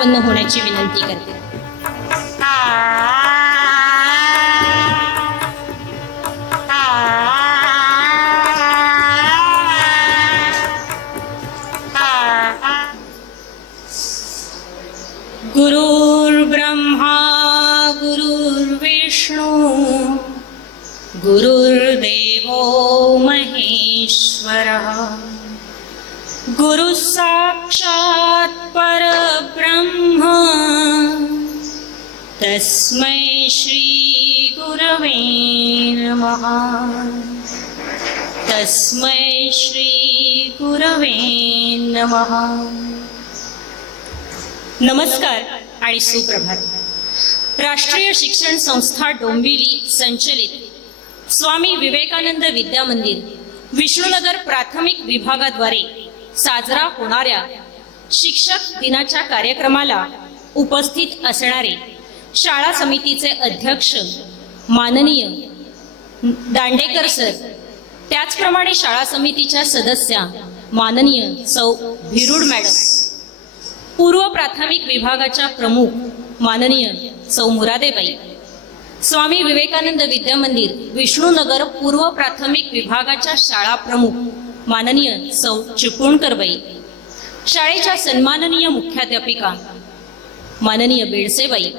संपन्न होण्याची विनंती करते. गुरुर्ब्रह्मा गुरुर्विष्णू गुरुर्देवो महेश्वरः गुरु साक्षात् परब्रह्म तस्मै श्री गुरवे नमः. तस्मै श्री गुरवे नमः. नमस्कार आणि सुप्रभात. राष्ट्रीय शिक्षण संस्था डोंबिवली संचलित स्वामी विवेकानंद विद्या मंदिर विष्णुनगर प्राथमिक विभागाद्वारे साजरा होणाऱ्या शिक्षक दिनाच्या कार्यक्रमाला उपस्थित असणारे शाळा समितीचे अध्यक्ष माननीय दांडेकर सर, त्याचप्रमाणे शाळा समितीच्या सदस्या माननीय सौ भिरुड मॅडम, पूर्व प्राथमिक विभागाच्या प्रमुख माननीय सौ मुरादेबाई, स्वामी विवेकानंद विद्या मंदिर विष्णुनगर पूर्व प्राथमिक विभागाच्या शाळा प्रमुख माननीय सौ चिपळूणकरबाई, शाळेच्या सन्माननीय मुख्याध्यापिका माननीय बेडसेबाई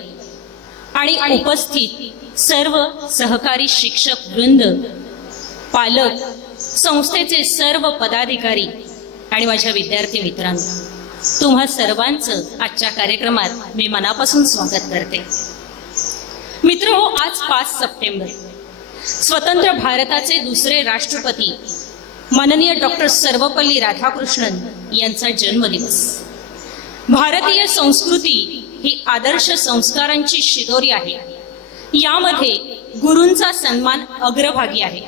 आणि उपस्थित सर्व सहकारी शिक्षक वृंद, पालक, संस्थेचे सर्व पदाधिकारी आणि माझ्या विद्यार्थी मित्रांनो, तुम्हा सर्वांचं आजच्या कार्यक्रमात मी मनापासून स्वागत करते. मित्रहो, आज 5 सप्टेंबर स्वतंत्र भारताचे दुसरे राष्ट्रपती माननीय डॉक्टर सर्वपल्ली राधाकृष्णन यांचा जन्मदिवस. भारतीय संस्कृती ही आदर्श संस्कारांची शिदोरी आहे. यामध्ये गुरूंचा सन्मान अग्रभागी आहे.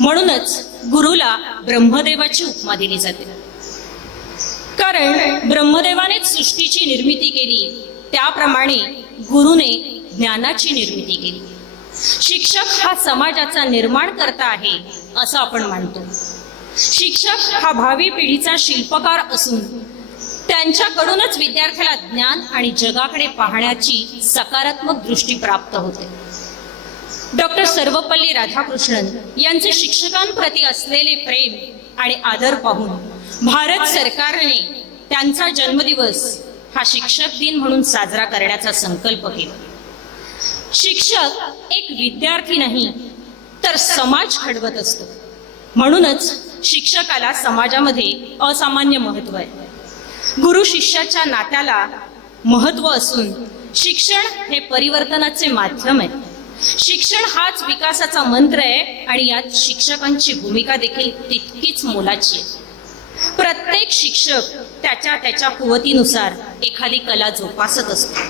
म्हणूनच गुरुला ब्रह्मदेवाची उपमा दिली जाते. कारण ब्रह्मदेवानेच सृष्टीची निर्मिती केली, त्याप्रमाणे गुरुने ज्ञानाची निर्मिती केली. शिक्षक हा समाजाचा निर्माण करता आहे असं आपण मानतो. शिक्षक हा भावी पिढीचा शिल्पकार असून त्यांच्याकडूनच विद्यार्थ्याला ज्ञान आणि जगाकडे पाहण्याची सकारात्मक दृष्टी प्राप्त होते. डॉक्टर सर्वपल्ली राधाकृष्णन यांचे शिक्षकांप्रती असलेले प्रेम आणि आदर पाहून भारत सरकारने त्यांचा जन्मदिवस हा शिक्षक दिन म्हणून साजरा करण्याचा संकल्प केला. शिक्षक एक विद्यार्थी नाही तर समाज घडवत असतो. म्हणूनच शिक्षकाला समाजामध्ये असामान्य महत्व आहे. गुरु शिष्याच्या नात्याला महत्व असून शिक्षण हे परिवर्तनाचे माध्यम आहे. शिक्षण हाच विकासाचा मंत्र आहे आणि यात शिक्षकांची भूमिका देखील तितकीच मोलाची आहे. प्रत्येक शिक्षक त्याच्या कुवतीनुसार एखादी कला जोपासत असतो.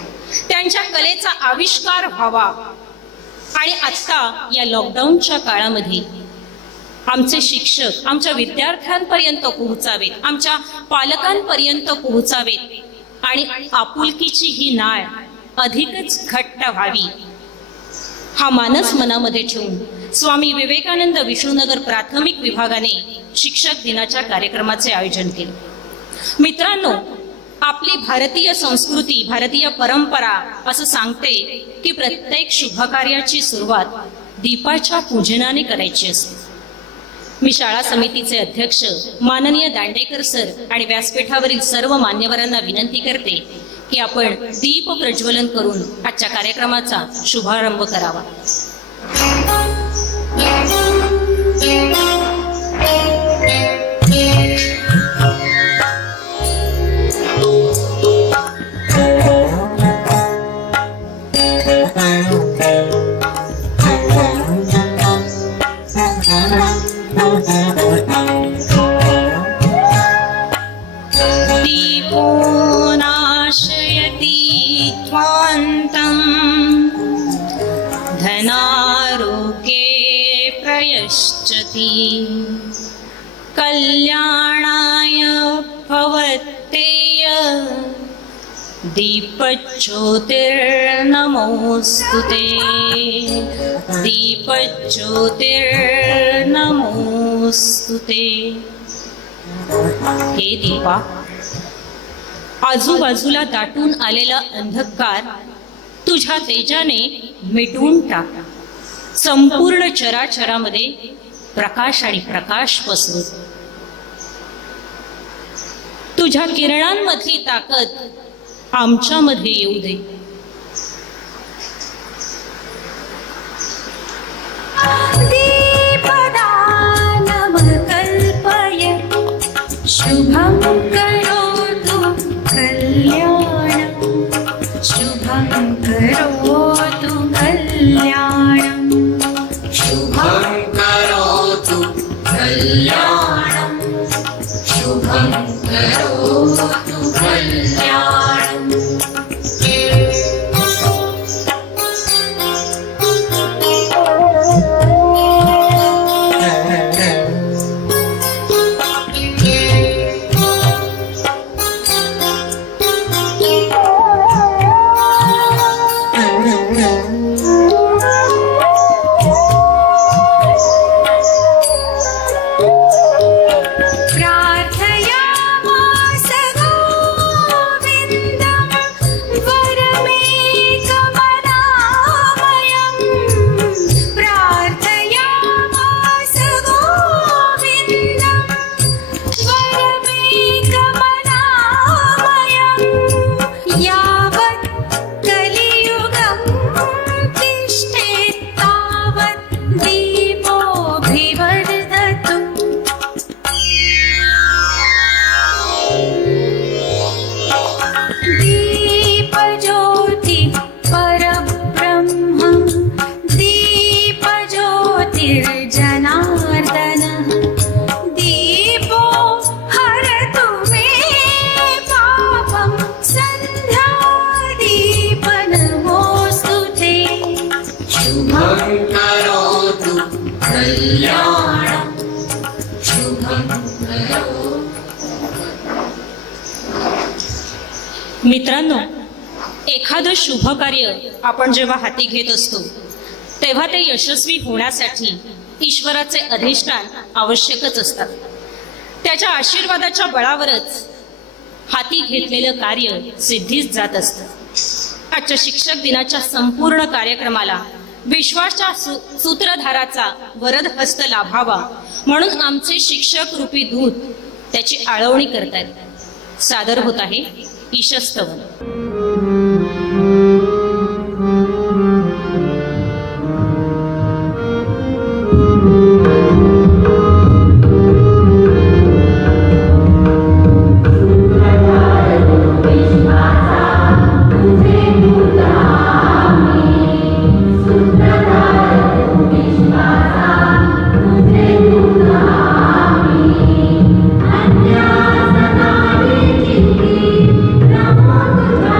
त्यांच्या कलेचा आविष्कार व्हावा आणि आता या लॉकडाऊनच्या काळामध्ये आमचे शिक्षक आमच्या विद्यार्थ्यांपर्यंत पोहोचावेत, आमच्या पालकांपर्यंत पोहोचावेत आणि आपुलकीची ही नाळ अधिकच घट्ट व्हावी हा मानस मनामध्ये ठेवून स्वामी विवेकानंद विष्णुनगर प्राथमिक विभागाने शिक्षक दिनाच्या कार्यक्रमाचे आयोजन केले. मित्रांनो, आपली भारतीय संस्कृती, भारतीय परंपरा असं सांगते की प्रत्येक शुभकार्याची सुरुवात दीपाच्या पूजनाने करायची असते. मी शाळा समितीचे अध्यक्ष माननीय दांडेकर सर आणि व्यासपीठावरील सर्व मान्यवरांना विनंती करते की आपण दीप प्रज्वलन करून आजच्या कार्यक्रमाचा शुभारंभ करावा. धनारोग्ये प्रयश्चति कल्याणाय भवत्येय दीपज्योतिर्नमोस्तुते दीपज्योतिर्नमोस्तुते. हे दीपा, आजूबाजूला दाटून आलेला अंधकार तुझ्या तेजाने मिटवून टाक. संपूर्ण चराचरामध्ये प्रकाश आणि प्रकाश पसरू. तुझ्या किरणांमधली ताकद आमच्यामध्ये येऊ दे. दीपदानमकल्पय शुभं करोतु कल्याणं शुभं करोतु कल्याणं शुभं करोतु कल्याणं शुभं करोतु कल्याणं. मित्रांनो, एखादं शुभ कार्य आपण जेव्हा हाती घेत असतो तेव्हा ते यशस्वी होण्यासाठी ईश्वराचे अधिष्ठान आवश्यकच असतात. त्याच्या आशीर्वादाच्या बळावरच हाती घेतलेलं कार्य सिद्धीस जात असतं. आजच्या शिक्षक दिनाच्या संपूर्ण कार्यक्रमाला विश्वासच्या सूत्रधाराचा वरद हस्त लाभावा म्हणून आमचे शिक्षक रूपी दूत त्याची आळवणी करतायत. सादर होत आहे ईशस्तवन. Namo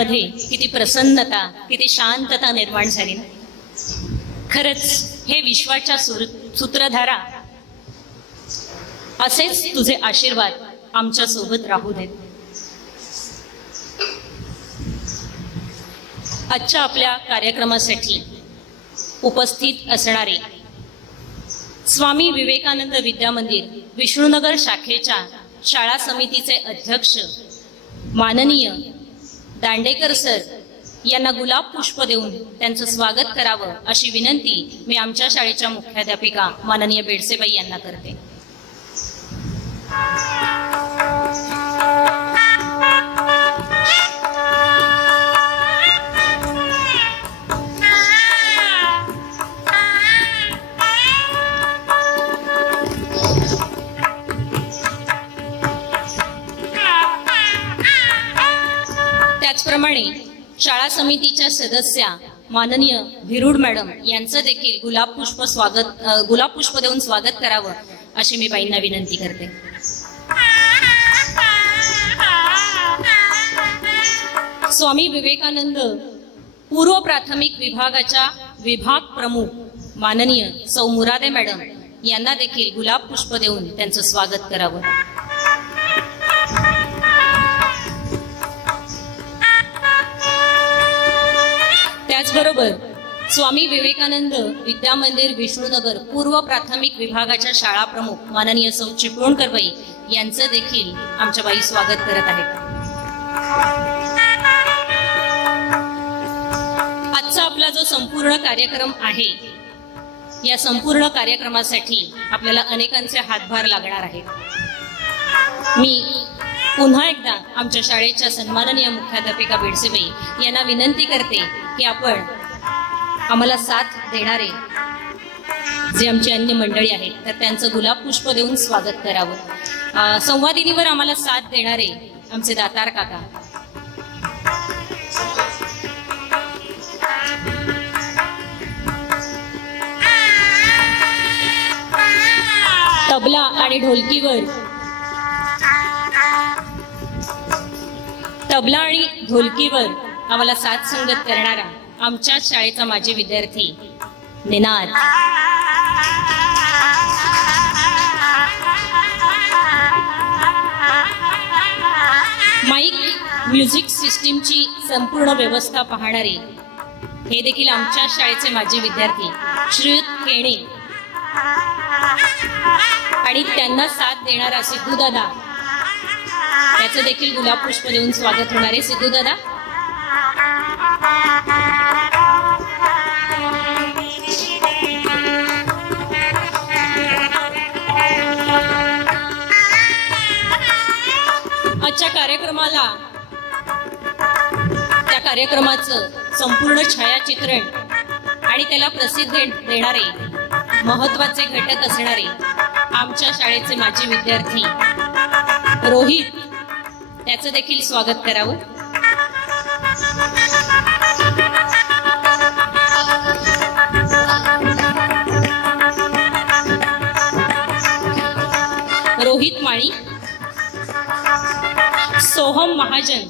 मनामध्ये किती प्रसन्नता, किती शांतता निर्माण झाली ना. खरंच हे विश्वाच्या सूत्रधारा, असेच तुझे आशीर्वाद आमच्या सोबत राहू देत. आजच्या आपल्या कार्यक्रमासाठी उपस्थित असणारे स्वामी विवेकानंद विद्या मंदिर विष्णुनगर शाखेच्या शाळा समितीचे अध्यक्ष माननीय दांडेकर सर यांना गुलाब पुष्प देऊन त्यांचं स्वागत करावं अशी विनंती मी आमच्या शाळेच्या मुख्याध्यापिका माननीय बेडसेबाई यांना करते. त्याचप्रमाणे शाळा समितीच्या सदस्या माननीय भिरुड मॅडम यांचं देखील गुलाब पुष्प देऊन स्वागत करावं अशी मी बाईंना विनंती करते. स्वामी विवेकानंद पूर्व प्राथमिक विभागाच्या विभाग प्रमुख माननीय सौ मुरादे मॅडम यांना देखील गुलाब पुष्प देऊन त्यांचं स्वागत करावं. त्याचबरोबर स्वामी विवेकानंद विद्या मंदिर विष्णुनगर पूर्व प्राथमिक विभागाच्या शाळा प्रमुख माननीय सौ चिपळूणकरबाई यांचं देखील आमच्या बाई स्वागत करत आहेत. आजचा आपला जो संपूर्ण कार्यक्रम आहे, या संपूर्ण कार्यक्रमासाठी आपल्याला अनेकांचे हातभार लागणार आहेत. मी पुन्हा एकदा आमच्या शाळेच्या सन्माननीय मुख्याध्यापिका बेडसेबाई यांना विनंती करते की आपण आम्हाला साथ देणारे जे आमची अन्य मंडळी आहेत तर त्यांचं गुलाब पुष्प देऊन स्वागत करावं. संवादिनीवर आम्हाला साथ देणारे आमचे दातार काका, तबला आणि ढोलकीवर आम्हाला साथ संगत करणारा आमच्या शाळेचा माजी विद्यार्थी निनाद, माईक म्युझिक सिस्टीमची संपूर्ण व्यवस्था पाहणारे हे देखील आमच्या शाळेचे माजी विद्यार्थी श्रीयुत केणे आणि त्यांना साथ देणारा सिद्धू दादा, त्याचं देखील गुलाब पुष्प देऊन स्वागत होणार आहे. सिद्धू दादा, आजच्या कार्यक्रमाला, त्या कार्यक्रमाचं संपूर्ण छायाचित्रण आणि त्याला प्रसिद्धी देणारे महत्वाचे घटक असणारे आमच्या शाळेचे माजी विद्यार्थी रोहित, त्याचं देखील स्वागत करावं. रोहित माळी, सोहम महाजन,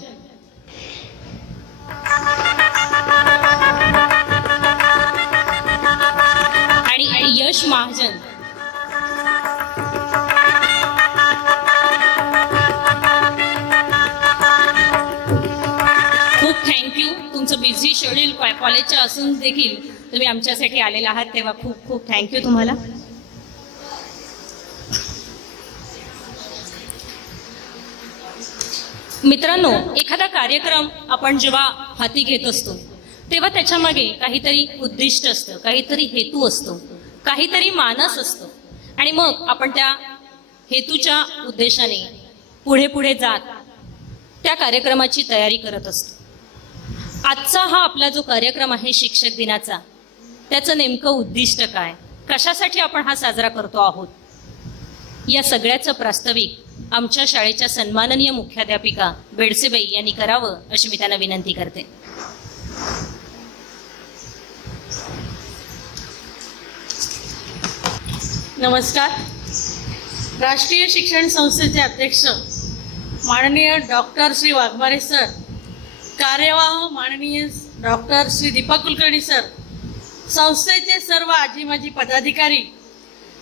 आणि यश महाजन. खूप थँक्यू. तुमचं बिझी शेड्यूल कॉलेजच्या असून देखील तुम्ही आमच्यासाठी आलेला आहात, तेव्हा खूप खूप थँक्यू तुम्हाला. मित्रांनो, एखादा कार्यक्रम आपण जेव्हा हाती घेत असतो तेव्हा त्याच्या मागे काहीतरी उद्दिष्ट असतं, काहीतरी हेतू असतो, काहीतरी मानस असतो आणि मग आपण त्या हेतूच्या उद्देशाने पुढे पुढे जात त्या कार्यक्रमाची तयारी करत असतो. आजचा हा आपला जो कार्यक्रम आहे शिक्षक दिनाचा, त्याचं नेमकं उद्दिष्ट काय, कशासाठी आपण हा साजरा करतो आहोत, या सगळ्याचं प्रास्ताविक आमच्या शाळेच्या सन्माननीय मुख्याध्यापिका बेडसेबाई यांनी करावं अशी मी त्यांना विनंती करते. नमस्कार. राष्ट्रीय शिक्षण संस्थेचे अध्यक्ष माननीय डॉक्टर श्री वाघमारे सर, कार्यवाह माननीय डॉक्टर श्री दीपक कुलकर्णी सर, संस्थेचे सर्व आजी माजी पदाधिकारी,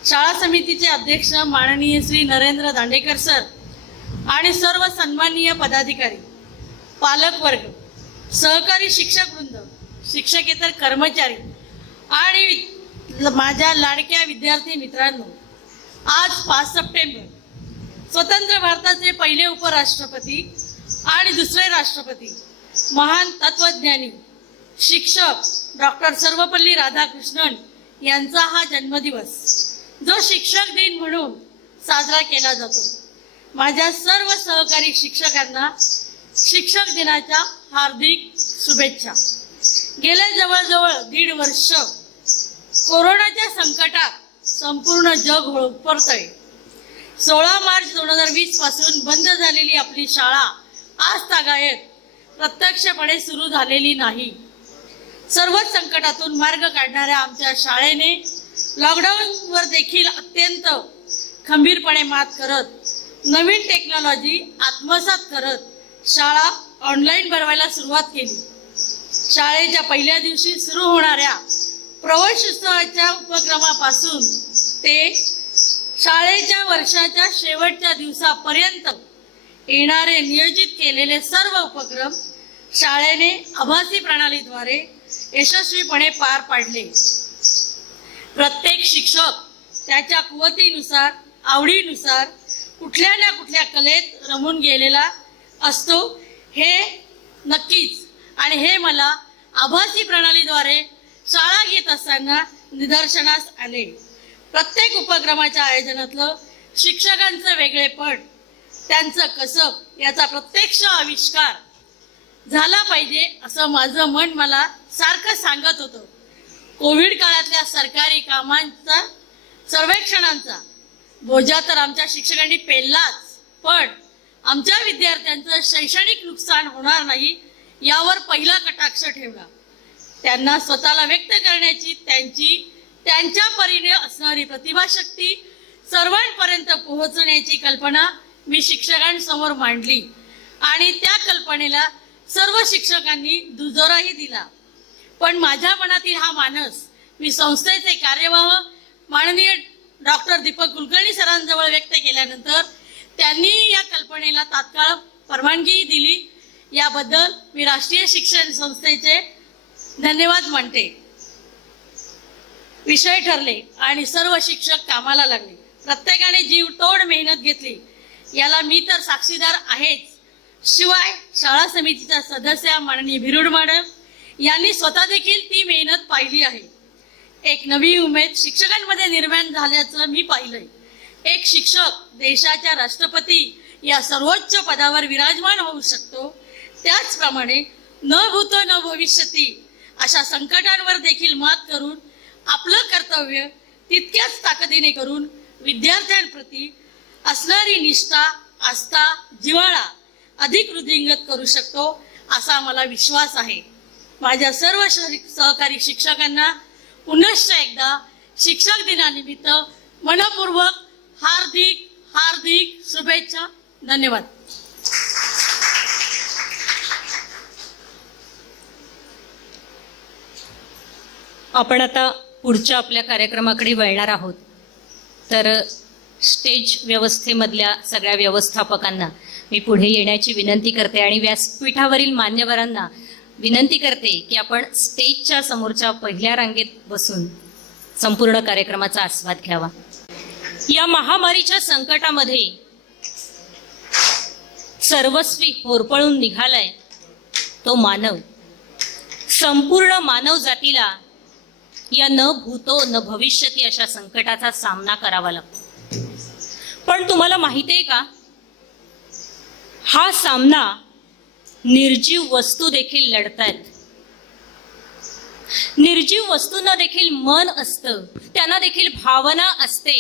शाळा समितीचे अध्यक्ष माननीय श्री नरेंद्र दांडेकर सर आणि सर्व सन्माननीय पदाधिकारी, पालकवर्ग, सहकारी शिक्षक वृंद, शिक्षकेतर कर्मचारी आणि माझ्या लाडक्या विद्यार्थी मित्रांनो, आज 5 सप्टेंबर स्वतंत्र भारताचे पहिले उपराष्ट्रपती आणि दुसरे राष्ट्रपती, महान तत्वज्ञानी, शिक्षक डॉक्टर सर्वपल्ली राधाकृष्णन यांचा हा जन्मदिवस, जो शिक्षक दिन म्हणून साजरा केला जातो. माझ्या सर्व सहकारी शिक्षकांना शिक्षक दिनाच्या हार्दिक शुभेच्छा. गेल्या जवळजवळ 1.5 वर्ष कोरोनाच्या संकटात संपूर्ण जग होरपळतंय. 16 मार्च 2020 पासून बंद झालेली आपली शाळा आज तागायत प्रत्यक्षपणे सुरू झालेली नाही. सर्वच संकटातून मार्ग काढणाऱ्या आमच्या शाळेने लॉकडाऊनवर देखील अत्यंत खंबीरपणे मात करत, नवीन टेक्नॉलॉजी आत्मसात करत शाळा ऑनलाईन भरवायला सुरुवात केली. शाळेच्या पहिल्या दिवशी सुरू होणाऱ्या प्रवेशोत्सवाच्या उपक्रमापासून ते शाळेच्या वर्षाच्या शेवटच्या दिवसापर्यंत येणारे नियोजित केलेले सर्व उपक्रम शाळेने आभासी प्रणालीद्वारे यशस्वीपणे पार पाडले. प्रत्येक शिक्षक त्याच्या कुवतीनुसार, आवडीनुसार कुठल्या ना कुठल्या कलेत रमून गेलेला असतो, हे नक्कीच. आणि हे मला आभासी प्रणालीद्वारे शाळा घेत असताना निदर्शनास आले. प्रत्येक उपक्रमाच्या आयोजनातलं शिक्षकांचं वेगळेपण, त्यांचं कसब याचा प्रत्यक्ष आविष्कार झाला पाहिजे असं माझं मन मला सारखं सांगत होतं. कोविड काळातल्या सरकारी कामांचा, सर्वेक्षणांचा बोजा तर आमच्या शिक्षकांनी पेललाच, पण आमच्या विद्यार्थ्यांचं शैक्षणिक नुकसान होणार नाही यावर पहिला कटाक्ष ठेवला. त्यांना स्वतःला व्यक्त करण्याची त्यांच्या परीने असणारी प्रतिभाशक्ती सर्वांपर्यंत पोहोचण्याची कल्पना मी शिक्षकांसमोर मांडली आणि त्या कल्पनेला सर्व शिक्षकांनी दुजोराही दिला. पण माझ्या मनातील हा मानस मी संस्थेचे कार्यवाह माननीय डॉक्टर दीपक कुलकर्णी सरांजवळ व्यक्त केल्यानंतर त्यांनी या कल्पनेला तात्काळ परवानगी दिली. याबद्दल मी राष्ट्रीय शिक्षण संस्थेचे धन्यवाद मानते. विषय ठरले आणि सर्व शिक्षक कामाला लागले. प्रत्येकाने जीवतोड मेहनत घेतली, याला मी तर साक्षीदार आहेच. शिवाय शाळा समितीच्या सदस्य माननीय भिरुड मॅडम यांनी स्वतः देखील ती मेहनत पाहिली आहे. एक नवी उमेद शिक्षकांमध्ये निर्माण झाल्याचं मी पाहिलंय. एक शिक्षक देशाच्या राष्ट्रपती या सर्वोच्च पदावर विराजमान होऊ शकतो, त्याचप्रमाणे न भूतो न भविष्यती अशा संकटांवर देखील मात करून आपलं कर्तव्य तितक्याच ताकदीने करून विद्यार्थ्यांप्रती असणारी निष्ठा, आस्था, जिव्हाळा अधिक वृद्धिंगत करू शकतो असा मला विश्वास आहे. माझ्या सर्व सहकारी शिक्षकांना पुनश्च एकदा शिक्षक दिनानिमित्त मनपूर्वक हार्दिक हार्दिक शुभेच्छा. धन्यवाद. आपण आता पुढच्या आपल्या कार्यक्रमाकडे वळणार आहोत. तर स्टेज व्यवस्थेमधल्या सगळ्या व्यवस्थापकांना मी पुढे येण्याची विनंती करते आणि व्यासपीठावरील मान्यवरांना विनंती करते की आपण स्टेजच्या समोरच्या पहिल्या रांगेत बसून संपूर्ण कार्यक्रमाचा आस्वाद घ्यावा. या महामारीच्या संकटामध्ये सर्वस्वी होरपळून निघालाय तो मानव. संपूर्ण मानव जातीला या न भूतो न भविष्यती अशा संकटाचा सामना करावा लागतो. पण तुम्हाला माहिती आहे का, हा सामना निर्जीव वस्तू देखील लढतायत. निर्जीव वस्तूंना देखील मन असतं, त्यांना देखील भावना असते.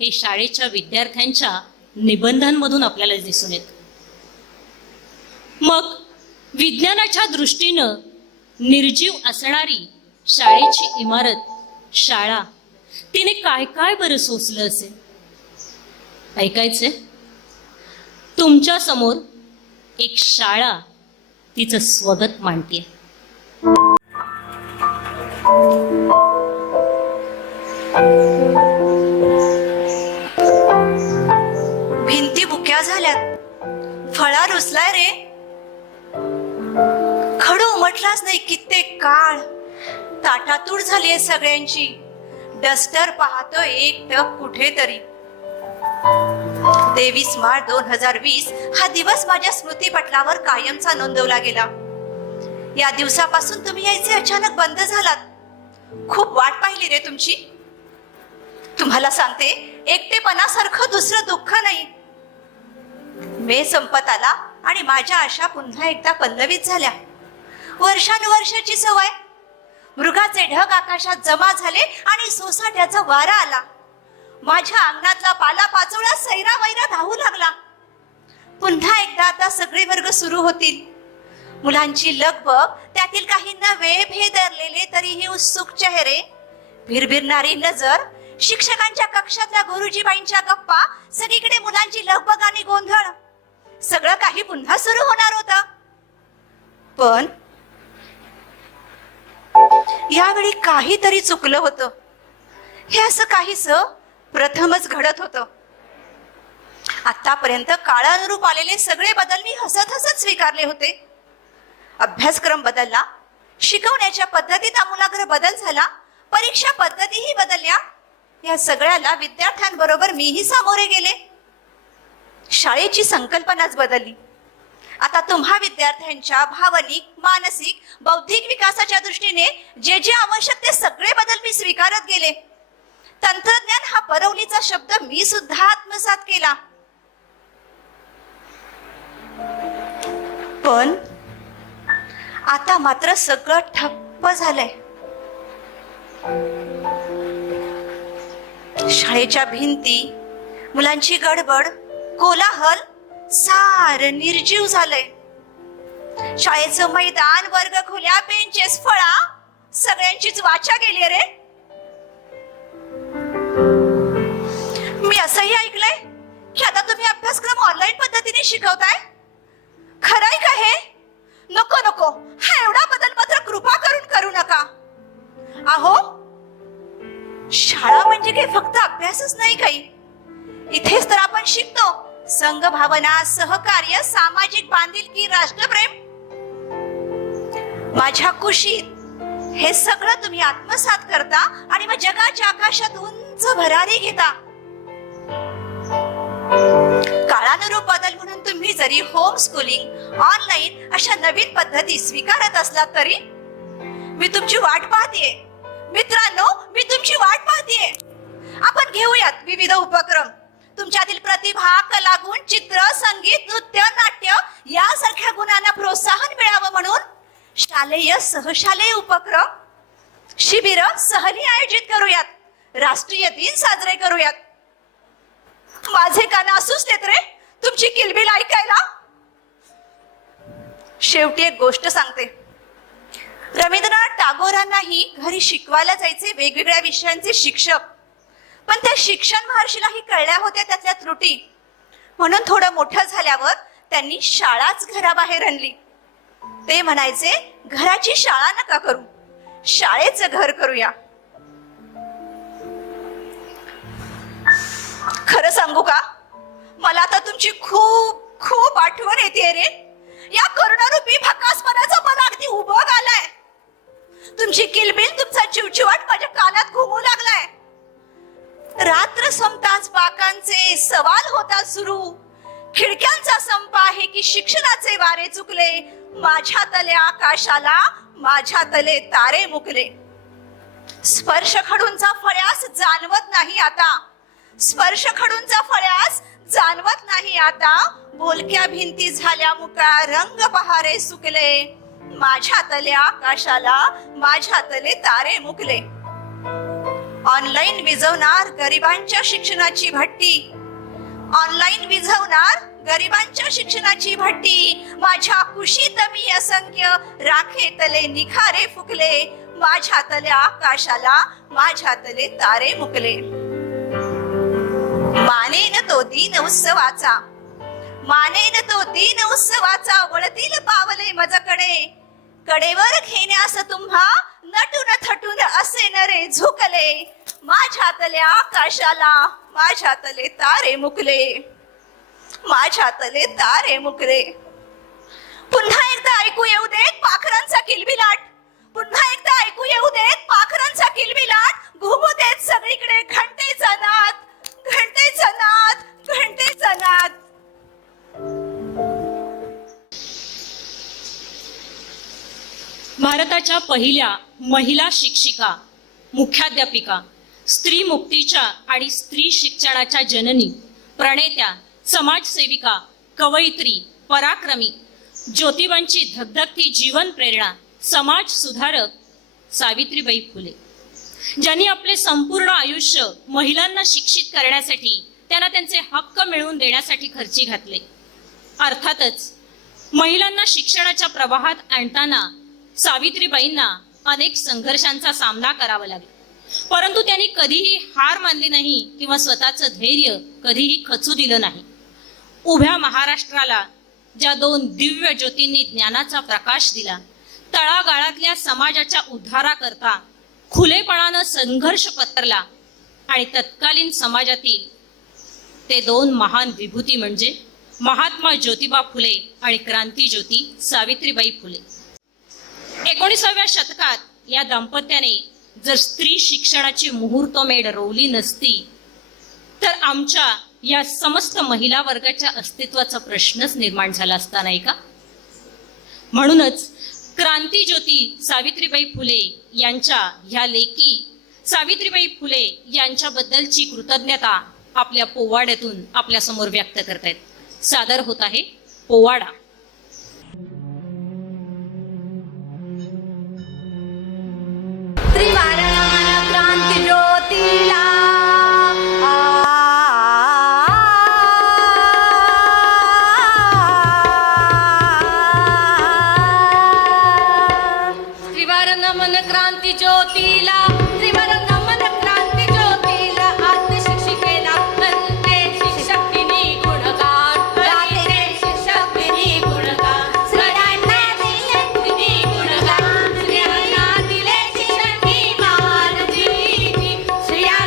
हे शाळेच्या विद्यार्थ्यांच्या निबंधांमधून आपल्याला दिसून येतं. मग विज्ञानाच्या दृष्टीनं निर्जीव असणारी शाळेची इमारत, शाळा, तिने काय काय बरं सोसलं असेल? ऐकायचंय? तुमच्या समोर एक शाळा तिचं स्वगत मांडते. भिंती बुक्या झाल्यात, फळा रुसलाय रे. खडू उमटलाच नाही कित्येक काळ. ताटातूट झालीये सगळ्यांची. डस्टर पाहतो एकटक कुठेतरी. 23 मार्च 2020 हा दिवस माझ्या स्मृतीपटलावर कायमचा नोंदवला गेला. या दिवसापासून तुम्ही यायचे अचानक बंद झालात. खूप वाट पाहिली रे तुमची. तुम्हाला सांगते, एकटेपणासारखं दुसरं दुःख नाही. मे संपत आला आणि माझ्या आशा पुन्हा एकदा पल्लवित झाल्या. वर्षानुवर्षाची सवय. मृगाचे ढग आकाशात जमा झाले आणि सोसाट्याचा वारा आला. माझ्या अंगणातला पाला पाचोळा सैरा वैरा धावू लागला. पुन्हा एकदा आता सगळे वर्ग सुरू होतील. मुलांची लगबग, त्यातील काही नवे भेदरलेले तरीही उत्सुक चेहरे, भिरभिरणारी नजर, शिक्षकांच्या कक्षातल्या गुरुजीबाईंच्या गप्पा, सगळीकडे मुलांची लगबग आणि गोंधळ. सगळं काही पुन्हा सुरू होणार होतं. पण यावेळी काहीतरी चुकलं होतं. हे असं काहीच प्रथमच घडत होतं. आतापर्यंत काळानुरूप आलेले सगळे बदल मी हसत हसत स्वीकारले होते. अभ्यासक्रम बदलला, शिकवण्याच्या पद्धतीत आमूलाग्र बदल झाला, परीक्षा पद्धतीही बदलल्या. या सगळ्याला विद्यार्थ्यांबरोबर मीही सामोरे गेले. शाळेची संकल्पनाच बदलली. आता तुम्हा विद्यार्थ्यांच्या भावनिक, मानसिक, बौद्धिक विकासाच्या दृष्टीने जे जे आवश्यक ते सगळे बदल मी स्वीकारत गेले. तंत्रज्ञान हा परवलीचा शब्द मी सुद्धा आत्मसात केला. पण आता मात्र सगळं ठप्प झालंय. शाळेच्या भिंती, मुलांची गडबड, कोलाहल सारं निर्जीव झालंय. शाळेचं मैदान, वर्गखोल्या, बेंचेस, फळा सगळ्यांचीच वाचा गेली रे. मी असंही ऐकलंय की आता तुम्ही अभ्यासक्रम ऑनलाईन पद्धतीने शिकवताय. खरंय का हे? नको नको, हा एवढा बदल मात्र कृपा करून करू नका. अहो, शाळा म्हणजे काही फक्त अभ्यासच नाही. काही इथेच तर आपण शिकतो संघभावना, सहकार्य, सामाजिक बांधिलकी, राष्ट्रप्रेम. माझ्या कुशीत हे सगळं तुम्ही आत्मसात करता आणि मग जगाच्या आकाशात उंच भरारी घेता. काळानुरूप बदल म्हणून तुम्ही जरी होम स्कूलिंग, ऑनलाईन अशा नवीन पद्धती स्वीकारत असलात तरी मी तुमची वाट पाहतेय. मित्रांनो, मी तुमची वाट पाहतेय. आपण घेऊयात विविध उपक्रम. तुमच्यातील प्रतिभा, कलागुण, चित्र, संगीत, नृत्य, नाट्य यासारख्या गुणांना प्रोत्साहन मिळावं म्हणून शालेय, सहशालेय उपक्रम, शिबिर, सहली आयोजित करूयात. राष्ट्रीय दिन साजरे करूयात. माझे कान असूच देत रे तुमची किलबिल ऐकायला. शेवटी एक गोष्ट सांगते. रवींद्रनाथ टागोरांनाही घरी शिकवायला जायचे वेगवेगळ्या विषयांचे शिक्षक. पण त्या शिक्षण महर्षीलाही कळल्या होत्या त्यातल्या त्रुटी. म्हणून थोडं मोठं झाल्यावर त्यांनी शाळाच घराबाहेर आणली. ते म्हणायचे, घराची शाळा नका करू, शाळेचं घर करूया. खरं सांगू का, मला आता तुमची खूप खूप आठवण येते रे. या करुणारूपी भकासपणाचा मला अगदी उभं आलाय. तुमची किलबिल, तुमचा चिवचिवाट माझ्या कानात घुमू लागलाय. रात्र संपताच बाकांचे सवाल होतात सुरू. खिडक्यांचा संप आहे की शिक्षणाचे वारे चुकले. माझ्या तले आकाशाला, माझ्या तले तारे मुकले. स्पर्श खडूंचा फळ्यास जाणवत नाही आता. स्पर्श खडूंचा फळ्यास जाणवत नाही आता. बोलक्या भिंती झाल्या मुका, रंग बहारे सुकले. माझ्या तले आकाशाला, माझ्या तले तारे मुकले. ऑनलाईन विझवणार गरिबांच्या शिक्षणाची भट्टी. ऑनलाईन विझवणार गरिबांच्या शिक्षणाची भट्टी. माझ्या कुशीत मी असंख्य राखे तले निखारे फुकले. माझ्या तले आकाशाला, माझ्या तले तारे मुकले. मानेन तो दिन उत्सवाचा, मानेन तो दिन उत्सवाचा वळतील पावले मजकडे कडेवर घेण्यास तुम्हा नटून थटून असे नरे झुकले माझ्यातल्या आकाशाला माझ्यातले तारे मुकले माझ्यातले तारे मुकले. पुन्हा एकदा ऐकू येऊ देत पाखरांचा किलबिलाट पुन्हा एकदा ऐकू येऊ देत पाखरांचा किलबिलाट घुमू देत सगळीकडे घंटेचा नाद घंटेचा नाद घंटेचा नाद. भारताच्या पहिल्या महिला शिक्षिका, मुख्याध्यापिका, स्त्री मुक्तीच्या आणि स्त्री शिक्षणाच्या जननी, प्रणेत्या, समाजसेविका, कवयित्री, पराक्रमी, ज्योतिबांची धगधगती जीवन प्रेरणा, समाज सुधारक सावित्रीबाई फुले, ज्यांनी आपले संपूर्ण आयुष्य महिलांना शिक्षित करण्यासाठी, त्यांना त्यांचे हक्क मिळवून देण्यासाठी खर्ची घातले. अर्थातच महिलांना शिक्षणाच्या प्रवाहात आणताना सावित्रीबाईंना अनेक संघर्षांचा सामना करावा लागला, परंतु त्यांनी कधीही हार मानली नाही किंवा स्वतःचं धैर्य कधीही खचू दिलं नाही. उभ्या महाराष्ट्राला ज्या 2 दिव्य ज्योतींनी ज्ञानाचा प्रकाश दिला, तळागाळातल्या समाजाच्या उद्धाराकरता खुलेपणानं संघर्ष पत्करला आणि तत्कालीन समाजातील ते 2 महान विभूती म्हणजे महात्मा ज्योतिबा फुले आणि क्रांतीज्योती सावित्रीबाई फुले. 19व्या शतकात या दाम्पत्याने जर स्त्री शिक्षणाची मुहूर्तमेढ रोवली नसती तर आमच्या या समस्त महिला वर्गाच्या अस्तित्वाचा प्रश्नच निर्माण झाला असता नाही का? म्हणूनच क्रांतीज्योती सावित्रीबाई फुले यांच्या ह्या लेकी सावित्रीबाई फुले यांच्याबद्दलची कृतज्ञता आपल्या पोवाड्यातून आपल्या समोर व्यक्त करतायत. सादर होत आहे पोवाडा. त्रिवारण क्रांती ज्योतीला त्रिवार नमन क्रांती ज्योतीला त्रिवार नमन क्रांती ज्योतीला आत्मशिक्षिकेला करते शिक्षकिनी गुणगान करते शिक्षकिनी गुणगान स्त्रियांना दिले गुणगान स्त्रियांना दिले शिक्षकी मानजीची स्त्रिया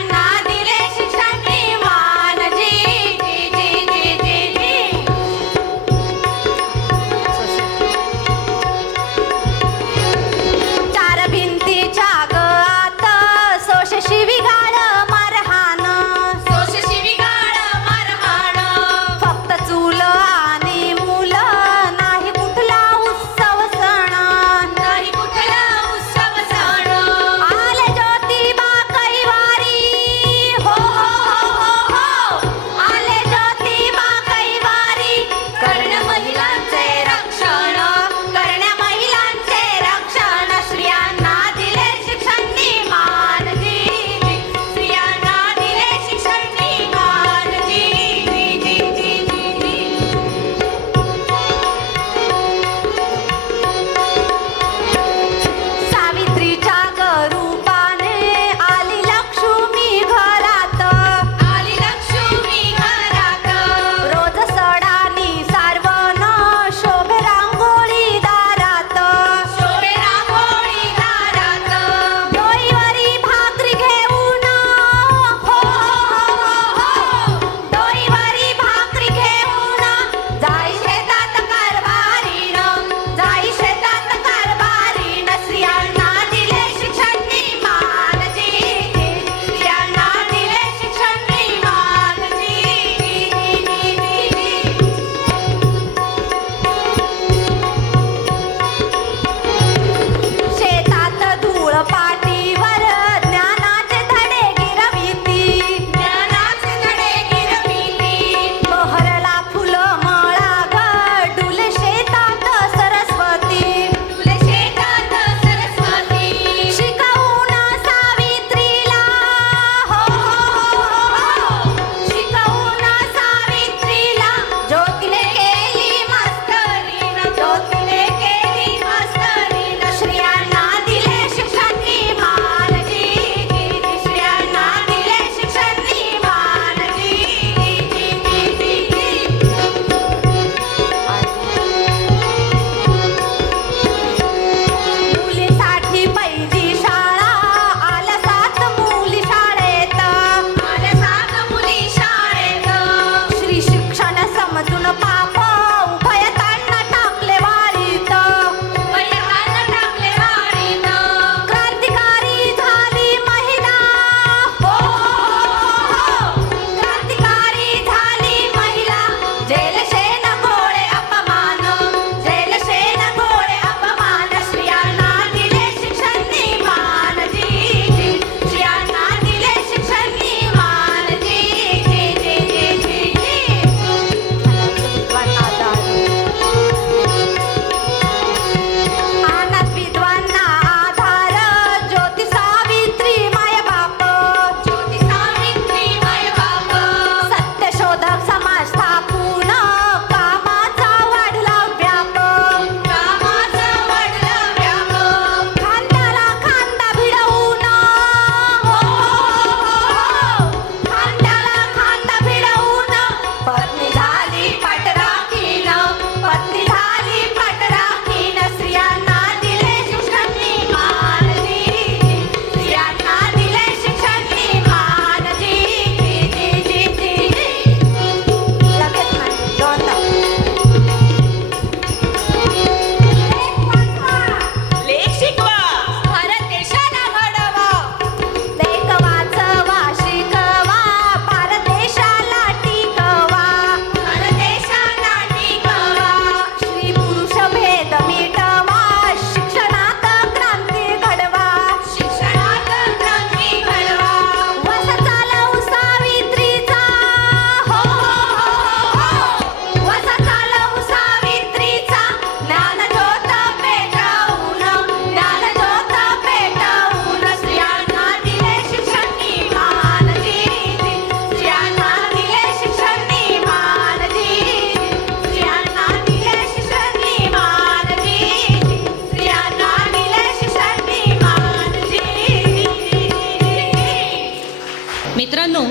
मित्रांनो,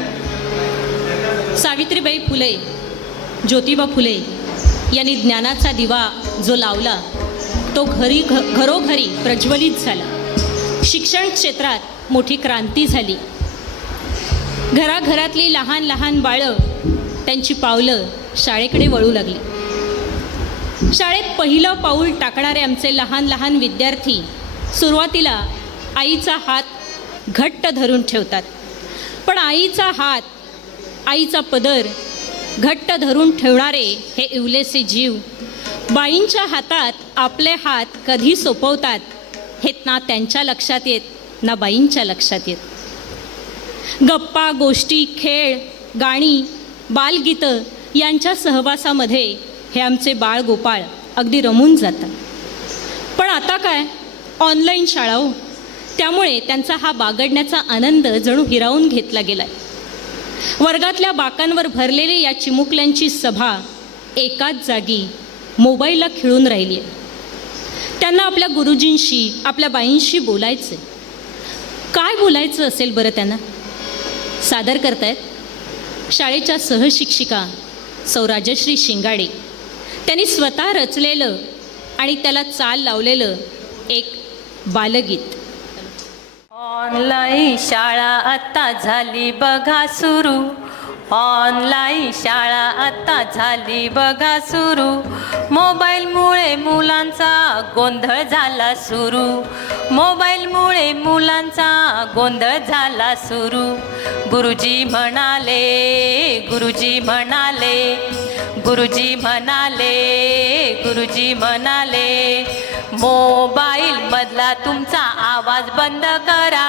सावित्रीबाई फुले, ज्योतिबा फुले यांनी ज्ञानाचा दिवा जो लावला तो घरोघरी प्रज्वलित झाला. शिक्षण क्षेत्रात मोठी क्रांती झाली. घराघरातली लहान लहान बाळं त्यांची पावलं शाळेकडे वळू लागली. शाळेत पहिलं पाऊल टाकणारे आमचे लहान लहान विद्यार्थी सुरुवातीला आईचा हात घट्ट धरून ठेवतात, पण आईचा हात, आईचा पदर घट्ट धरून ठेवणारे हे इवलेसे जीव बाईंच्या हातात आपले हात कधी सोपवतात हे ना त्यांच्या लक्षात येत ना बाईंच्या लक्षात येत. गप्पा गोष्टी, खेळ, गाणी, बालगीतं यांच्या सहवासामध्ये हे आमचे बाळ गोपाळ अगदी रमून जातात. पण आता काय, ऑनलाईन शाळा हो, त्यामुळे त्यांचा हा बागडण्याचा आनंद जणू हिरावून घेतला गेलाय. वर्गातल्या बाकांवर भरलेली या चिमुकल्यांची सभा एकाच जागी मोबाईलला खिळून राहिली आहे. त्यांना आपल्या गुरुजींशी, आपल्या बाईंशी बोलायचं. काय बोलायचं असेल बरं त्यांना? सादर करतायत शाळेच्या सहशिक्षिका सौ राजश्री शिंगाडे. त्यांनी स्वतः रचलेलं आणि त्याला चाल लावलेलं एक बालगीत. ऑनलाईन शाळा आता झाली बघा सुरू, ऑनलाईन शाळा आता झाली बघा सुरू, मोबाईलमुळे मुलांचा गोंधळ झाला सुरू, मोबाईलमुळे मुलांचा गोंधळ झाला सुरू. गुरुजी म्हणाले, गुरुजी म्हणाले, गुरुजी म्हणाले, गुरुजी म्हणाले, मोबाईलमधला तुमचा आवाज बंद करा,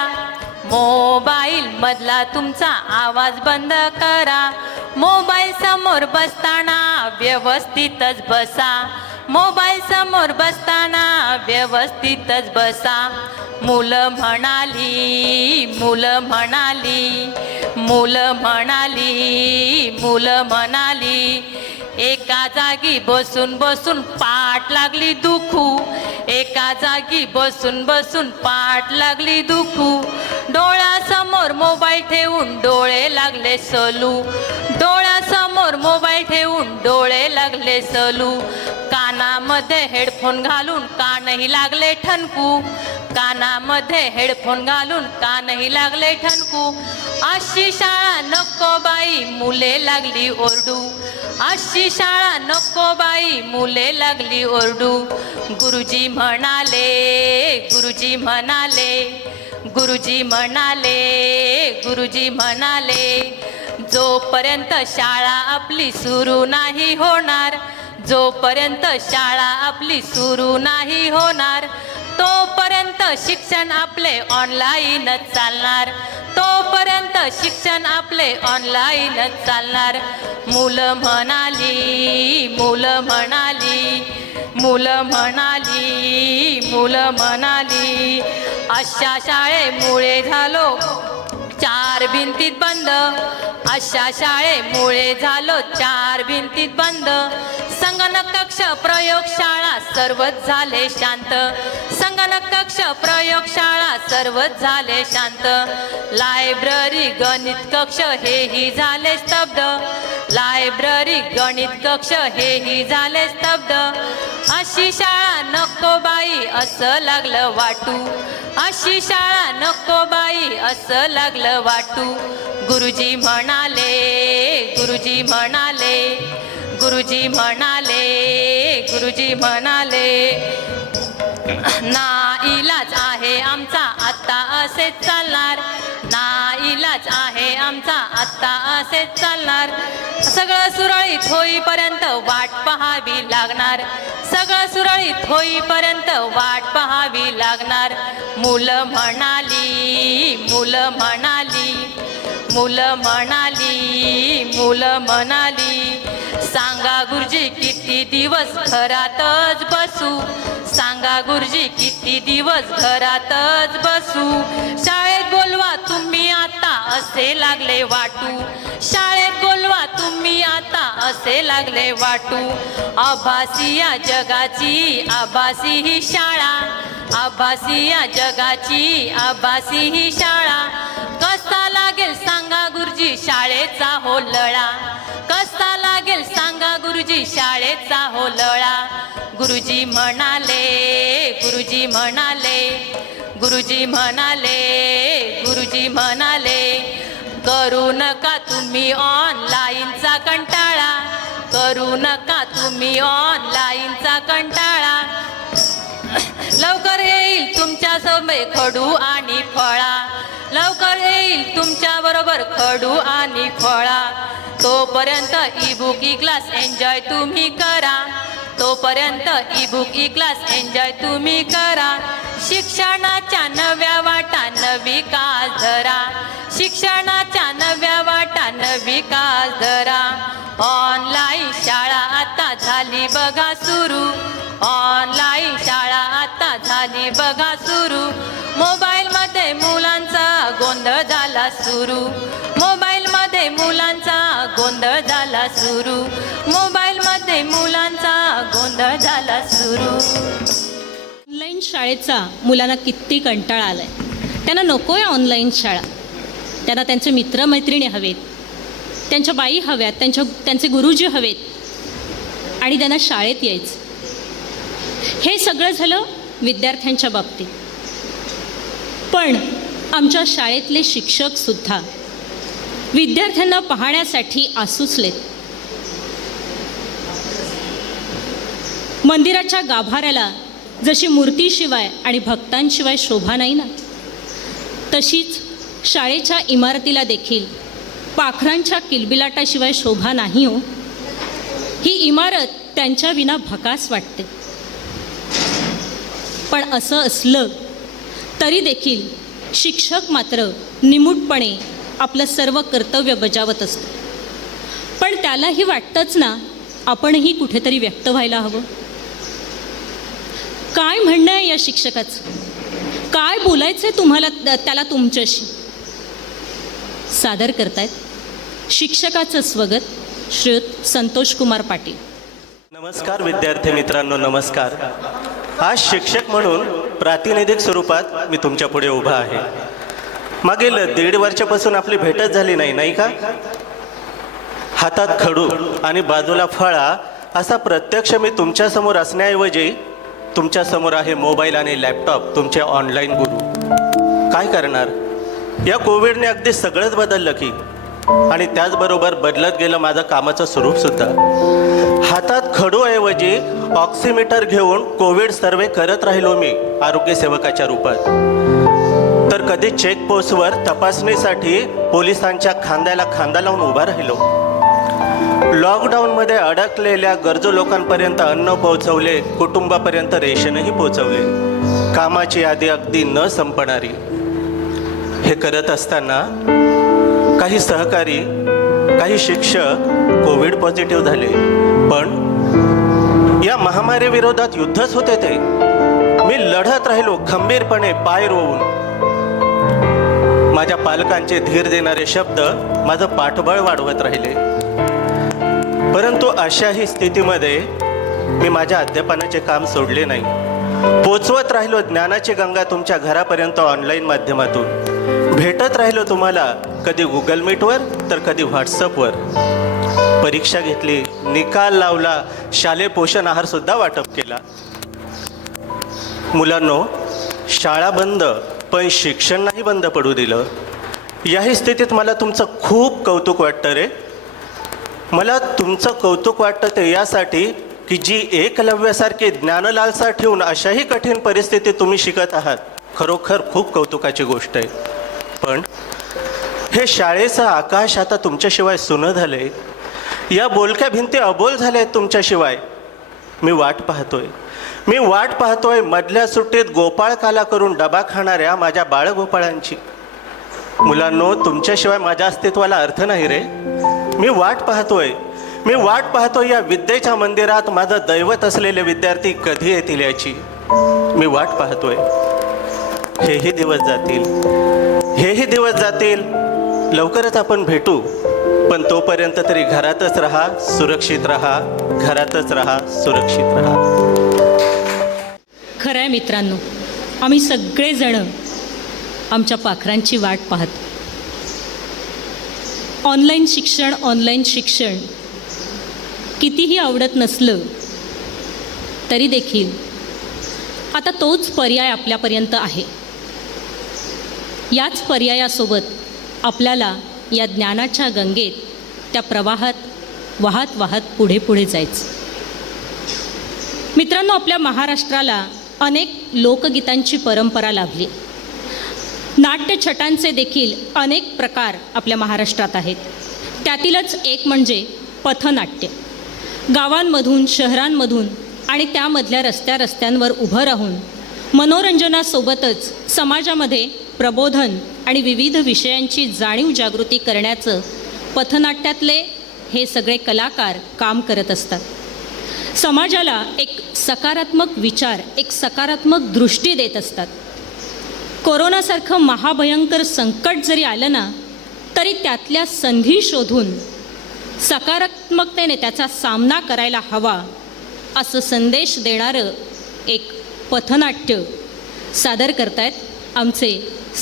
मोबाईलमधला तुमचा आवाज बंद करा, मोबाईल समोर बसताना व्यवस्थितच बसा, मोबाईल समोर बसताना व्यवस्थितच बसा. मुलं म्हणाली, मुलं म्हणाली, मुलं म्हणाली, मुलं म्हणाली, एका जागी बसून बसून पाठ लागली दुखू, एका जागी बसून बसून पाठ लागली दुखू, डोळ्यासमोर मोबाईल ठेवून डोळे लागले सलू, डोळ्यासमोर मोबाईल ठेवून डोळे लागले सलू, कानामध्ये हेडफोन घालून कानही लागले ठणकू, कानामध्ये हेडफोन घालून कानही लागले ठणकू. अशी शाळा नको बाई मुले लागली ओरडू, अशी शाळा नको बाई मुले लागली ओरडू. गुरुजी म्हणाले, गुरुजी म्हणाले, गुरुजी म्हणाले, गुरुजी म्हणाले, जोपर्यंत शाळा आपली सुरू नाही होणार, जोपर्यंत शाळा आपली सुरू नाही होणार, तोपर्यंत शिक्षण आपले ऑनलाईनच चालणार, तोपर्यंत शिक्षण आपले ऑनलाईनच चालणार. मुलं म्हणाली, मुलं म्हणाली, मुलं म्हणाली, मुलं म्हणाली, अशा शाळेमुळे झालो चार भिंतीत बंद, अशा शाळेमुळे झालो चार भिंतीत बंद. संगणक कक्ष प्रयोगशाळा सर्वच झाले शांत, संगणक कक्ष प्रयोगशाळा सर्वच झाले शांत. लायब्ररी गणित कक्ष हेही झाले स्तब्ध, लायब्ररी गणित कक्ष हेही झाले स्तब्ध. अशी शाळा नको बाई असं लागलं वाटू, अशी शाळा नको बाई असं लागलं वाटू. गुरुजी म्हणाले, गुरुजी म्हणाले, गुरुजी म्हणाले, गुरुजी म्हणाले, नाईलाज आहे आमचा आता असेच चालणार, नाईलाज आहे आमचा आता असेच चालणार. सगळं सुरळीत होईपर्यंत वाट पाहावी लागणार, सगळं सुरळीत होईपर्यंत वाट पाहावी लागणार. मुलं म्हणाली, मुलं म्हणाली, मुलं म्हणाली, मुलं म्हणाली, सांगा गुरुजी किती दिवस घरातच बसू, सांगा गुरुजी किती दिवस घरातच बसू. शाळेत बोलवा तुम्ही आता असे लागले वाटू, शाळेत बोलवा तुम्ही आता असे लागले वाटू. आभासी या जगाची आभासी ही शाळा, आभासी या जगाची आभासी ही शाळा. कसा लागेल सांगा शाळेचा हो लळा. गुरुजी म्हणाले, गुरुजी म्हणाले, गुरुजी म्हणाले, गुरुजी म्हणाले, करू नका तुम्ही ऑनलाईनचा कंटाळा, करू नका तुम्ही ऑनलाईनचा कंटाळा. लवकर येईल तुमच्या समोर खडू आणि फळा, लवकर येईल तुमच्या बरोबर खडू आणि फळा. तोपर्यंत E book E class enjoy तुम्ही करा, तोपर्यंत E book E class enjoy तुम्ही करा. शिक्षणाच्या नव्या वाटा नवी कास धरा, शिक्षणाच्या नव्या वाटा नवी कास धरा. ऑनलाईन शाळा आता झाली बघा सुरू, ऑनलाईन शाळा आता झाली बघा सुरू. मोबाईलमध्ये मुलांचा गोंधळ झाला सुरू, मोबाईलमध्ये मुलांचा गोंधळ झाला सुरू, मोबाईलमध्ये मुलांचा गोंधळ झाला सुरू. ऑनलाईन शाळेचा मुलांना किती कंटाळा आलाय. त्यांना नको आहे ऑनलाईन शाळा. त्यांना त्यांचे मित्रमैत्रिणी हवेत, त्यांच्या बाई हव्यात, त्यांचे गुरुजी हवेत आणि त्यांना शाळेत यायचं. हे सगळं झालं विद्यार्थ्यांच्या बाबतीत. पण आमच्या शाळेतले शिक्षकसुद्धा विद्यार्थ्यांना पाहण्यासाठी आसुसलेत. मंदिराच्या गाभाऱ्याला जशी मूर्तीशिवाय आणि भक्तांशिवाय शोभा नाही ना, तशीच शाळेच्या इमारतीला देखील पाखरांच्या किलबिलाटाशिवाय शोभा नाही हो. ही इमारत त्यांच्या विना भकास वाटते. पण असं असलं तरी देखील शिक्षक मात्र निमूटपणे आपलं सर्व कर्तव्य बजावत असतो. पण त्यालाही वाटतंच ना, आपणही कुठेतरी व्यक्त व्हायला हवं. काय म्हणणं आहे या शिक्षकाचं, काय बोलायचंय तुम्हाला त्याला तुमच्याशी. सादर करतायत शिक्षकाचं स्वगत श्रीयुत संतोष कुमार पाटील. नमस्कार विद्यार्थी मित्रांनो, नमस्कार. आज शिक्षक म्हणून प्रातिनिधिक स्वरूपात मी तुमच्या पुढे उभा आहे. मागील 1.5 वर्षापासून आपली भेटच झाली नाही, नाही का? हातात खडू आणि बाजूला फळा असा प्रत्यक्ष मी तुमच्यासमोर असण्याऐवजी तुमच्यासमोर आहे मोबाईल आणि लॅपटॉप, तुमचे ऑनलाईन गुरु. काय करणार, या कोविडने अगदी सगळंच बदललं की, आणि त्याचबरोबर बदलत गेलं माझं कामाचं स्वरूपसुद्धा. हातात खडूऐवजी ऑक्सिमीटर घेऊन कोविड सर्वे करत राहिलो मी आरोग्यसेवकाच्या रूपात. तर कधी चेकपोस्टवर तपासणीसाठी पोलिसांच्या खांद्याला खांदा लावून उभा राहिलो. लॉकडाऊनमध्ये अडकलेल्या गरजू लोकांपर्यंत अन्न पोहोचवले, कुटुंबापर्यंत रेशनही पोहोचवले. कामाची यादी अगदी न संपणारी. हे करत असताना काही सहकारी, काही शिक्षक कोविड पॉझिटिव्ह झाले. पण या महामारी विरोधात युद्धच होते ते. मी लढत राहिलो खंबीरपणे, पाय रोवून. माझ्या पालकांचे धीर देणारे शब्द माझं पाठबळ वाढवत राहिले. परंतु अशाही स्थितीमध्ये मी माझ्या अध्यापनाचे काम सोडले नाही. पोचवत राहिलो ज्ञानाची गंगा तुमच्या घरापर्यंत ऑनलाईन माध्यमातून. भेटत राहिलो तुम्हाला, कधी गुगल मीटवर तर कधी व्हॉट्सअपवर. परीक्षा घेतली, निकाल लावला, शालेय पोषण आहारसुद्धा वाटप केला. मुलांनो, शाळा बंद पण शिक्षण नाही बंद पडू दिलं. याही स्थितीत मला तुमचं खूप कौतुक वाटतं रे. मला तुमचं कौतुक वाटतं ते यासाठी की जी एकलव्यासारखी ज्ञानलालसा ठेवून अशाही कठीण परिस्थितीत तुम्ही शिकत आहात. खरोखर खूप कौतुकाची गोष्ट आहे. पण हे शाळेचं आकाश आता तुमच्याशिवाय सुनं झालंय. या बोलक्या भिंती अबोल झाल्या आहेत तुमच्याशिवाय. मी वाट पाहतोय मधल्या सुट्टीत गोपाळकाला करून डबा खाणाऱ्या माझ्या बाळगोपाळांची. मुलांनो, तुमच्याशिवाय माझ्या अस्तित्वाला अर्थ नाही रे. मी वाट पाहतोय या विद्येच्या मंदिरात माझं दैवत असलेले विद्यार्थी कधी येतील याची. मी वाट पाहतोय. हेही दिवस जातील. लवकरच आपण भेटू. पण तोपर्यंत तरी घरातच राहा, सुरक्षित राहा. खरं आहे मित्रांनो, आम्ही सगळेजण आमच्या पाखरांची वाट पाहतो. ऑनलाईन शिक्षण कितीही आवडत नसलं तरी देखील आता तोच पर्याय आपल्यापर्यंत आहे. याच पर्यायासोबत आपल्याला या ज्ञानाच्या गंगेत त्या प्रवाहात वाहत वाहत पुढे पुढे जायचं. मित्रांनो, आपल्या महाराष्ट्राला अनेक लोकगीतांची परंपरा लाभली. नाट्यछटांचे देखील अनेक प्रकार आपल्या महाराष्ट्रात आहेत. त्यातीलच एक म्हणजे पथनाट्य. गावांमधून, शहरांमधून आणि त्यामधल्या रस्त्यांवर उभं राहून मनोरंजनासोबतच समाजामध्ये प्रबोधन आणि विविध विषयांची जाणीव जागृती करण्याचं पथनाट्यातले हे सगळे कलाकार काम करत असतात. समाजाला एक सकारात्मक विचार, एक सकारात्मक दृष्टी देत असतात. कोरोनासारखं महाभयंकर संकट जरी आलं ना, तरी त्यातल्या संधी शोधून सकारात्मकतेने त्याचा सामना करायला हवा असं संदेश देणारं एक पथनाट्य सादर करतायत आमचे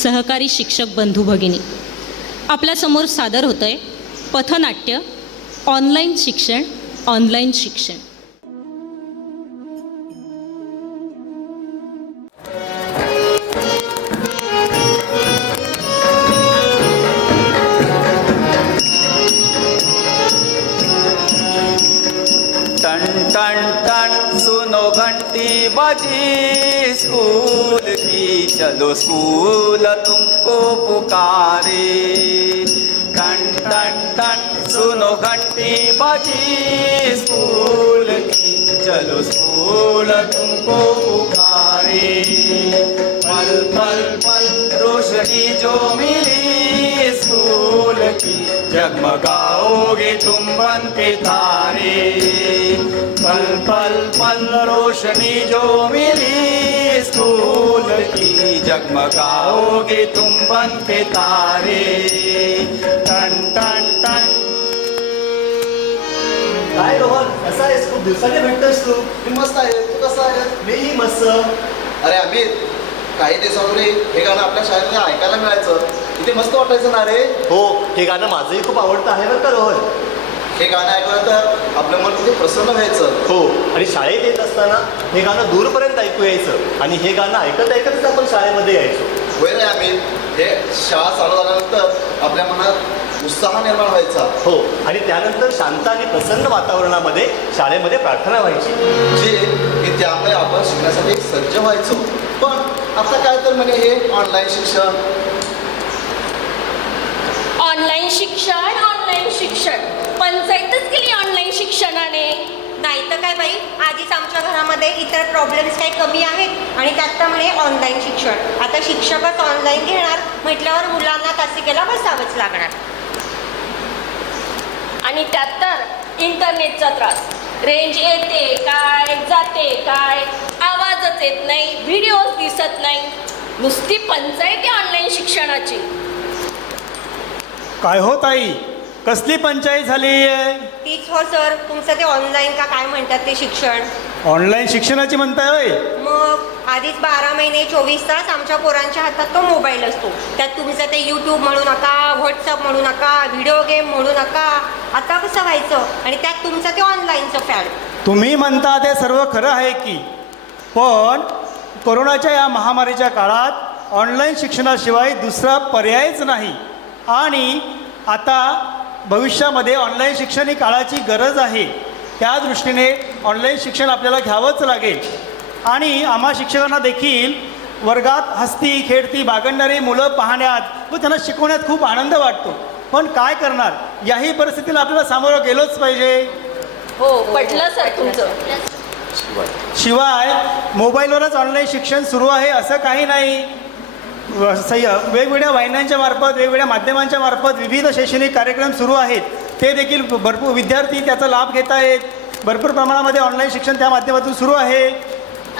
सहकारी शिक्षक बंधू भगिनी. आपल्यासमोर सादर होतं आहे पथनाट्य ऑनलाईन शिक्षण, ऑनलाईन शिक्षण. टन टन टन सुनो घंटी बजी, स्कूल की चलो स्कूल तुमको पुकारे. टन टन टन सुनो घंटी बजी, स्कूल की चलो स्कूल तुमको पुकारे. पल पल पल रोशनी जो मिली स्कूल की, जगमगाओगे तुम बन के तारे. पल पल पल रोशनी जो मिली स्कूल की, जगमगाओगे तुम बन के तारे. टन टन टन. काय रोहन, कसा आहेस? खूप दिवसांनी भेटतोयस तू. मी मस्त आहे, तू कसा आहे? मीही मस्त. अरे अमित, काही दिवसापूर्वी हे गाणं आपल्या शाळेमध्ये ऐकायला मिळायचं, किती मस्त वाटायचं ना रे. हो, हे गाणं माझंही खूप आवडतं आहे बरं का रोहन. हे गाणं ऐकलं तर आपलं मन किती प्रसन्न व्हायचं. हो, आणि शाळेत येत असताना हे गाणं दूरपर्यंत ऐकू यायचं आणि हे गाणं ऐकत ऐकतच आपण शाळेमध्ये यायचो. होय रे अमित, हे शाळा चालू झाल्यानंतर आपल्या मनात उत्साह निर्माण व्हायचा. हो, आणि त्यानंतर शांत आणि प्रसन्न वातावरणामध्ये शाळेमध्ये प्रार्थना व्हायची, जे की त्यामुळे आपण शिकण्यासाठी सज्ज व्हायचो. पण आता काय तर म्हणजे हे ऑनलाईन शिक्षण. ऑनलाईन शिक्षण, ऑनलाईन शिक्षण, पंचायतच केली ऑनलाईन शिक्षणाने. नाही तर काय बाई, आधीच आमच्या घरामध्ये इतर प्रॉब्लेम्स काही कमी आहेत आणि त्यात तर म्हणे ऑनलाईन शिक्षण. आता शिक्षकच ऑनलाईन घेणार म्हटल्यावर मुलांना तासिकेला बसावंच लागणार. आणि त्यात तर इंटरनेटचा त्रास. रेंज येते काय, जाते काय, आवाजच येत नाही, व्हिडिओज दिसत नाही. नुसती पंचायती ऑनलाईन शिक्षणाची. काय हो ताई, कसली पंचायत झाली आहे? तीच हो सर, तुमचं ते ऑनलाईन का काय म्हणतात ते शिक्षण. ऑनलाईन शिक्षणाची म्हणताय होय? मग आधीच 12 महिने 24 तास आमच्या पोरांच्या हातात तो मोबाईल असतो. त्यात तुमचं ते यूट्यूब म्हणू नका, व्हॉट्सअप म्हणू नका, व्हिडिओ गेम म्हणू नका. आता कसं व्हायचं? आणि त्यात तुमचं ते ऑनलाईनचं फॅड. तुम्ही म्हणता ते सर्व खरं आहे की, पण कोरोनाच्या या महामारीच्या काळात ऑनलाईन शिक्षणाशिवाय दुसरा पर्यायच नाही. आणि आता भविष्यामध्ये ऑनलाईन शिक्षण ही काळाची गरज आहे. त्या दृष्टीने ऑनलाईन शिक्षण आपल्याला घ्यावंच लागेल. आणि आम्हा शिक्षकांना देखील वर्गात हसती खेळती बागडणारी मुलं पाहण्यात व त्यांना शिकवण्यात खूप आनंद वाटतो. पण काय करणार, याही परिस्थितीला आपल्याला सामोरं गेलोच पाहिजे. हो, पटलं सर तुमचं. शिवाय मोबाईलवरच ऑनलाईन शिक्षण सुरू आहे असं काही नाही. वेगवेगळ्या वाहिन्यांच्या मार्फत, वेगवेगळ्या माध्यमांच्या मार्फत विविध शैक्षणिक कार्यक्रम सुरू आहेत. ते देखील भरपूर विद्यार्थी त्याचा लाभ घेत आहेत. भरपूर प्रमाणामध्ये ऑनलाईन शिक्षण त्या माध्यमातून सुरू आहे.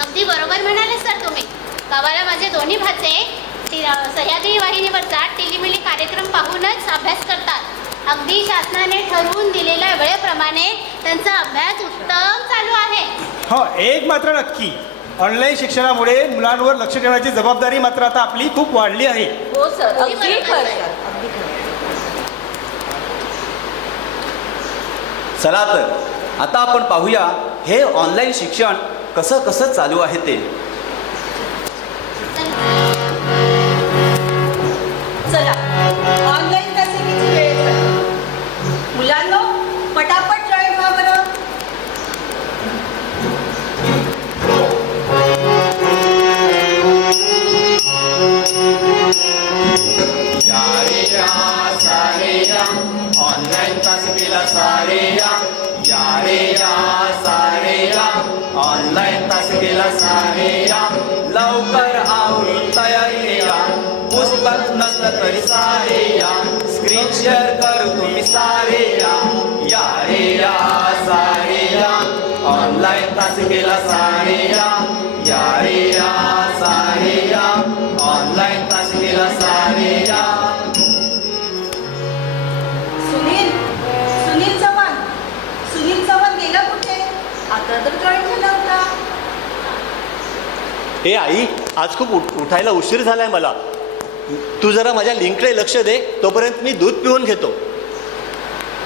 अगदी बरोबर म्हणाले सर तुम्ही. गावाला माझे दोन्ही भाचे सह्याद्री वाहिनीवरचा टिलीमिली कार्यक्रम पाहूनच अभ्यास करतात. अगदी शासनाने ठरवून दिलेल्या वेळेप्रमाणे त्यांचा अभ्यास उत्तम चालू आहे. हो, एक मात्र नक्की, ऑनलाईन शिक्षणामुळे मुलांवर लक्ष ठेवण्याची जबाबदारी मात्र आता आपली खूप वाढली आहे. हो सर, अगदी खरं. चला तर आता आपण पाहूया हे ऑनलाईन शिक्षण कसं कसं चालू आहे ते. चला ऑनलाईन तासिकेची वेळ झाली. मुलांनो पटापट जॉईन व्हा बरं. ऑनलाईन तासिकेला सारे या, या रे या सारे या. ऑनलाईन तासिकेला सारे या, लवकर आवरून तयारी या. पुस्तक नसलं तरी सारे या, स्क्रीन शेअर करू तुम्ही सारे या. या रे या सारे या, ऑनलाईन तासिकेला सारे या. या रे या सारे या, ऑनलाईन तासिकेला सारे या. सुनील चव्हाण गेला कुठे? आता तर जॉईन झाला होता. ए आई, आज खूप उठायला उशीर झालाय मला. तू जरा माझ्या लिंककडे लक्ष दे, तोपर्यंत मी दूध पिऊन घेतो.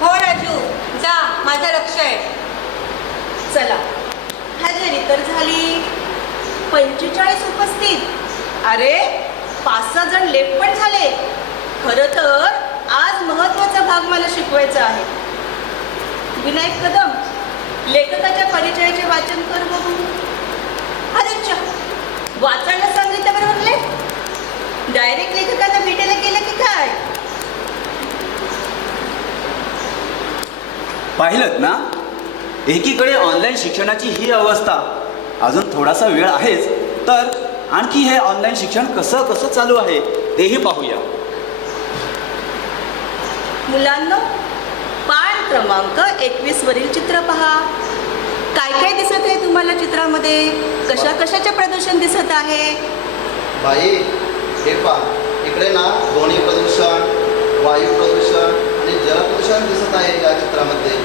हो राजू, जा, माझं लक्ष आहे. चला हजेरी तर झाली. 45 उपस्थित. अरे 5-6 जण लेट पण झाले. खरं तर आज महत्त्वाचा भाग मला शिकवायचा आहे. विनायक कदम, लेखकाच्या परिचयाचे वाचन कर बघू. अरे वाचायला सांगितलं बरोबर ले. डायरेक्ट लेखकांना भेटायला गेलं की काय? पाहिलं ना, एकीकडे ऑनलाईन शिक्षणाची ही अवस्था, अजून थोडासा वेळ आहेच, तर आणखी हे ऑनलाईन शिक्षण कसं कसं चालू आहे तेही पाहूया. मुलांनो पान क्रमांक 21 वरील चित्र पहा. काय काय दिसत आहे तुम्हाला चित्रामध्ये? कशाचे प्रदूषण दिसत आहे? बाई हे पहा, इकडे ना ध्वनी प्रदूषण, वायू प्रदूषण आणि जलप्रदूषण दिसत आहे या चित्रामध्ये.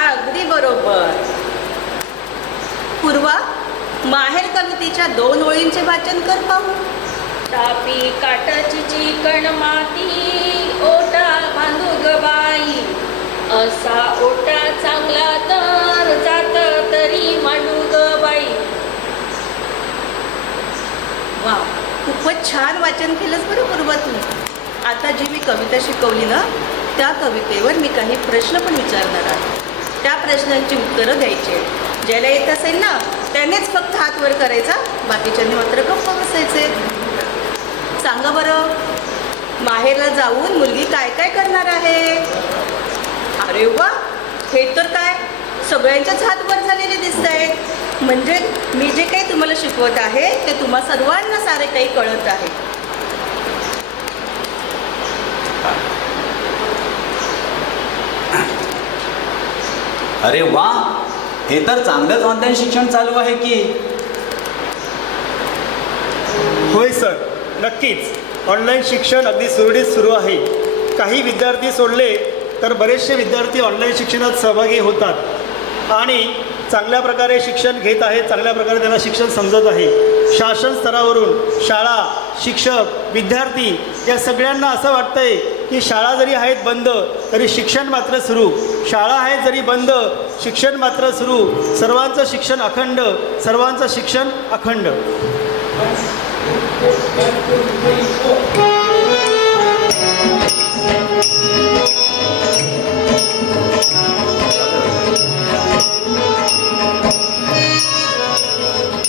अगदी बरोबर. पूर्वा, माहेर कवितेच्या 2 ओळींचे वाचन कर पाहू. तापी काटाची चिकण माती, ओटा बांधू ग बाई. असा ओटा चांगला तर जात तरी मांडू ग बाई. वा, खूपच छान वाचन केलंस बरं पूर्वा तू. आता जी मी कविता शिकवली ना, त्या कवितेवर मी काही प्रश्न पण विचारणार आहे. त्या प्रश्नांची उत्तरं द्यायची. ज्याला येत असेल ना त्यानेच फक्त हात वर करायचा, बाकीच्यांनी मात्र गप्प बसायचे. सांगा बरं, माहेरला जाऊन मुलगी काय काय करणार आहे? अरे वा, हे तर काय सगळ्यांच्याच हात वर झालेले दिसत आहेत. म्हणजे मी जे काही तुम्हाला शिकवत आहे ते तुम्हा सर्वांना सारे काही कळत आहे. अरे वा, हे तर चांगलंच ऑनलाईन शिक्षण चालू आहे की. होय सर, नक्कीच ऑनलाईन शिक्षण अगदी सुरळीत सुरू आहे. काही विद्यार्थी सोडले तर बरेचसे विद्यार्थी ऑनलाईन शिक्षणात सहभागी होतात आणि चांगल्या प्रकारे शिक्षण घेत आहेत. चांगल्या प्रकारे त्यांना शिक्षण समजत आहे. शासन स्तरावरून शाळा, शिक्षक, विद्यार्थी या सगळ्यांना असं वाटतंय की शाळा जरी आहेत बंद तरी शिक्षण मात्र सुरू. शाळा आहेत जरी बंद, शिक्षण मात्र सुरू. सर्वांचं शिक्षण अखंड, सर्वांचं शिक्षण अखंड.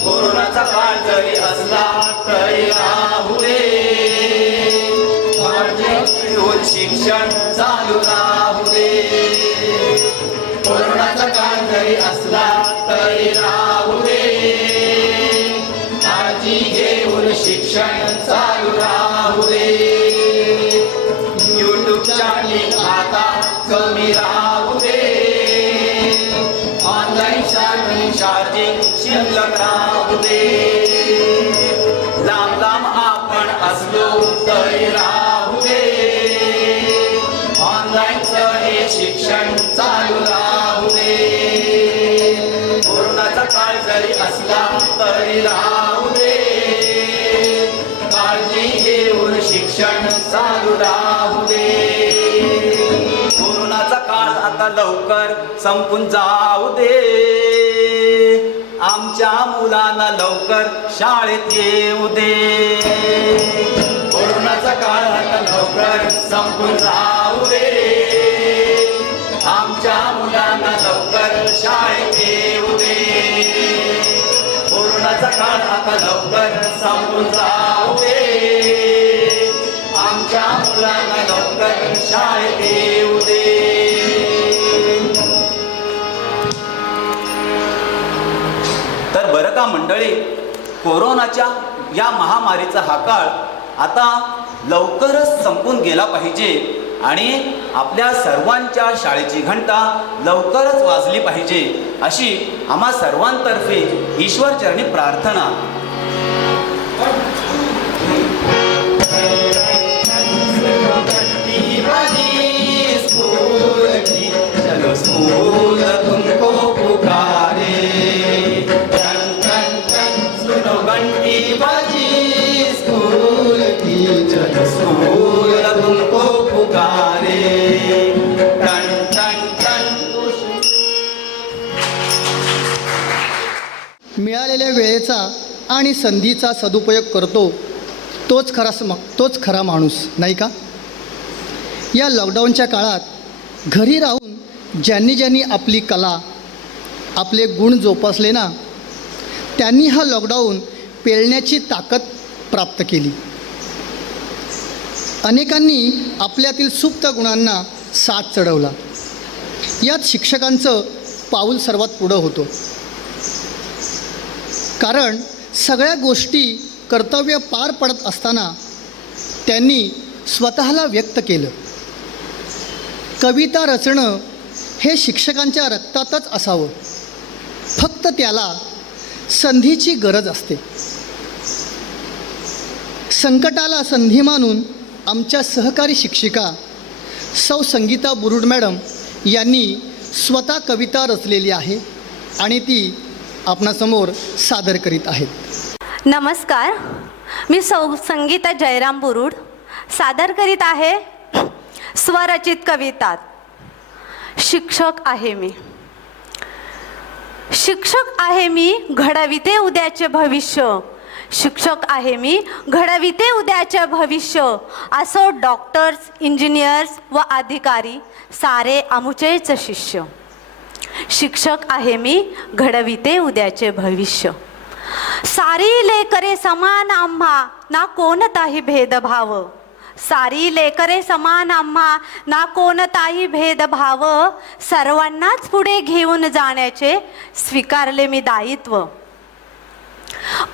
कोरोनाचा काळ जरी असला तरी राहू दे, शिक्षण चालू राहू दे. कोरोनाचा काळ जरी असला तरी राहू दे, काळजी घेऊन शिक्षण चालू राहू दे. यूट्यूबच्या लिंक आता कमी राहू दे, ऑनलाईन चार्जिंग शिल्लक राहू दे. लांब लांब आपण असलो तरी राहू दे, ऑनलाईनचं हे शिक्षण चालू राहू दे. कोरोनाचा काळ जरी असला तरी राहू दे, काळजी घेऊन शिक्षण चालू राहू दे. कोरोनाचा काळ आता आता लवकर संपून जाऊ दे. आमच्या मुलांना लवकर शाळेत येऊ दे. कोरोनाचा काळ आता लवकर संपून जाऊ दे. आमच्या मुलांना लवकर शाळेत येऊ दे. कोरोनाचा काळ आता लवकर संपून जाऊ दे. आमच्या मुलांना लवकर शाळेत येऊ दे. तर बरं का मंडळी, कोरोनाच्या या महामारीचा हा काळ आता लवकरच संपून गेला पाहिजे आणि आपल्या सर्वांच्या शाळेची घंटा लवकरच वाजली पाहिजे अशी आम्हा सर्वांतर्फे ईश्वरचरणी प्रार्थना. चलो स्कूल तुमको पुकारे. सुनो घंटी बजी स्कूल की. चलो स्कूल तुमको पुकारे. टन टन टन. मिळालेल्या वेळेचा आणि संधीचा सदुपयोग करतो तोच खरा माणूस, नाही का? या लॉकडाऊनच्या काळात घरी राहून ज्यांनी आपली कला, आपले गुण जोपासले ना, त्यांनी हा लॉकडाऊन पेलण्याची ताकद प्राप्त केली. अनेकांनी आपल्यातील सुप्त गुणांना साथ चढवला. यात शिक्षकांचं पाऊल सर्वात पुढं होतं. कारण सगळ्या गोष्टी कर्तव्य पार पडत असताना त्यांनी स्वतःला व्यक्त केलं. कविता रचणं हे शिक्षकांच्या रक्तातच असावं, फक्त त्याला संधीची गरज असते. संकटाला संधी मानून आमच्या सहकारी शिक्षिका सौ संगीता बुरुड मॅडम यांनी स्वतः कविता रचलेली आहे आणि ती आपणासमोर सादर करीत आहेत. नमस्कार, मी सौ संगीता जयराम बुरुड सादर करीत आहे स्वरचित कविता. शिक्षक आहे मी. शिक्षक आहे मी, घडविते उद्याचे भविष्य. शिक्षक आहे मी, घडविते उद्याचे भविष्य. असो डॉक्टर्स, इंजिनियर्स व अधिकारी सारे आमुचेच शिष्य. शिक्षक आहे मी, घडविते उद्याचे भविष्य. सारी लेकरे समान आम्हा, ना कोणताही भेदभाव. सारी लेकरे समान आम्हा, ना कोणताही भेदभाव. सर्वांनाच पुढे घेऊन जाण्याचे स्वीकारले मी दायित्व.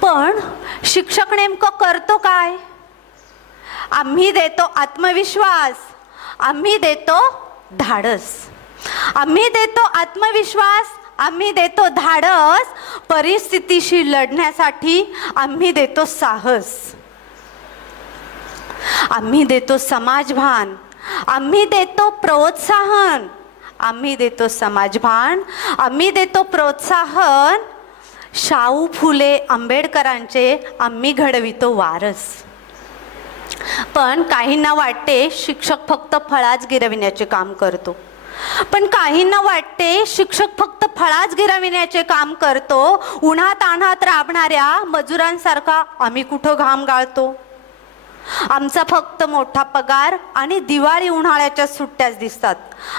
पण शिक्षक नेमकं करतो काय? आम्ही देतो आत्मविश्वास, आम्ही देतो धाडस. आम्ही देतो आत्मविश्वास, आम्ही देतो धाडस. परिस्थितीशी लढण्यासाठी आम्ही देतो साहस. आम्ही देतो समाजभान, आम्ही देतो प्रोत्साहन. आम्ही देतो समाजभान, आम्ही देतो प्रोत्साहन. शाहू फुले आंबेडकरांचे आम्ही घडवितो वारस. पण काहींना वाटते शिक्षक फक्त फळाच गिरविण्याचे काम करतो. पण काहींना वाटते शिक्षक फक्त फळाच गिरविण्याचे काम करतो. उन्हात तान्हात राबणाऱ्या मजुरांसारखा आम्ही कुठं घाम गाळतो. आमचा फक्त मोठा पगार आणि दिवाळी उन्हाळ्याच्या सुट्ट्याच दिसतात.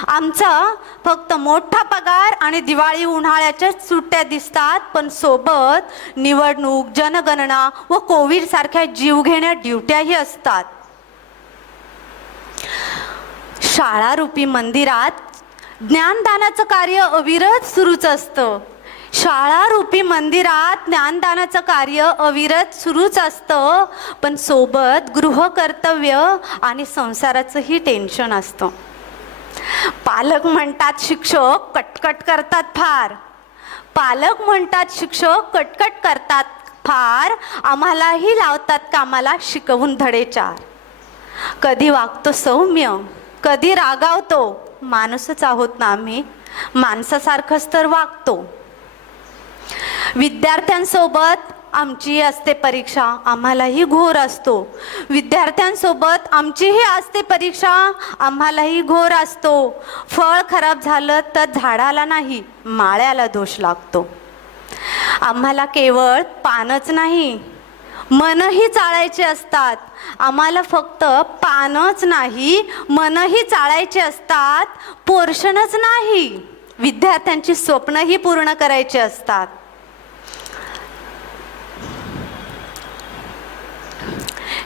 आमचा फक्त मोठा पगार आणि दिवाळी उन्हाळ्याच्या सुट्ट्या दिसतात. पण सोबत निवडणूक, जनगणना व कोविड सारख्या जीवघेण्या ड्युट्याही असतात. शाळारूपी मंदिरात ज्ञानदानाचं कार्य अविरत सुरूच असतं. शाळारूपी मंदिरात ज्ञानदानाचं कार्य अविरत सुरूच असतं. पण सोबत गृहकर्तव्य आणि संसाराचंही टेन्शन असतं. पालक म्हणतात शिक्षक कटकट करतात फार. पालक म्हणतात शिक्षक कटकट करतात फार. आम्हालाही लावतात कामाला शिकवून धडे चार. कधी वागतो सौम्य, कधी रागावतो. माणूसच आहोत ना आम्ही, माणसासारखंच तर वागतो. विद्यार्थ्यांसोबत आमचीही असते परीक्षा, आम्हालाही घोर असतो. विद्यार्थ्यांसोबत आमचीही असते परीक्षा, आम्हालाही घोर असतो. फळ खराब झालं तर झाडाला नाही, माळ्याला दोष लागतो. आम्हाला केवळ पानच नाही, मनही चाळायचे असतात. आम्हाला फक्त पानच नाही, मनही चाळायचे असतात. पोर्शनच नाही, विद्यार्थ्यांची स्वप्नही पूर्ण करायची असतात.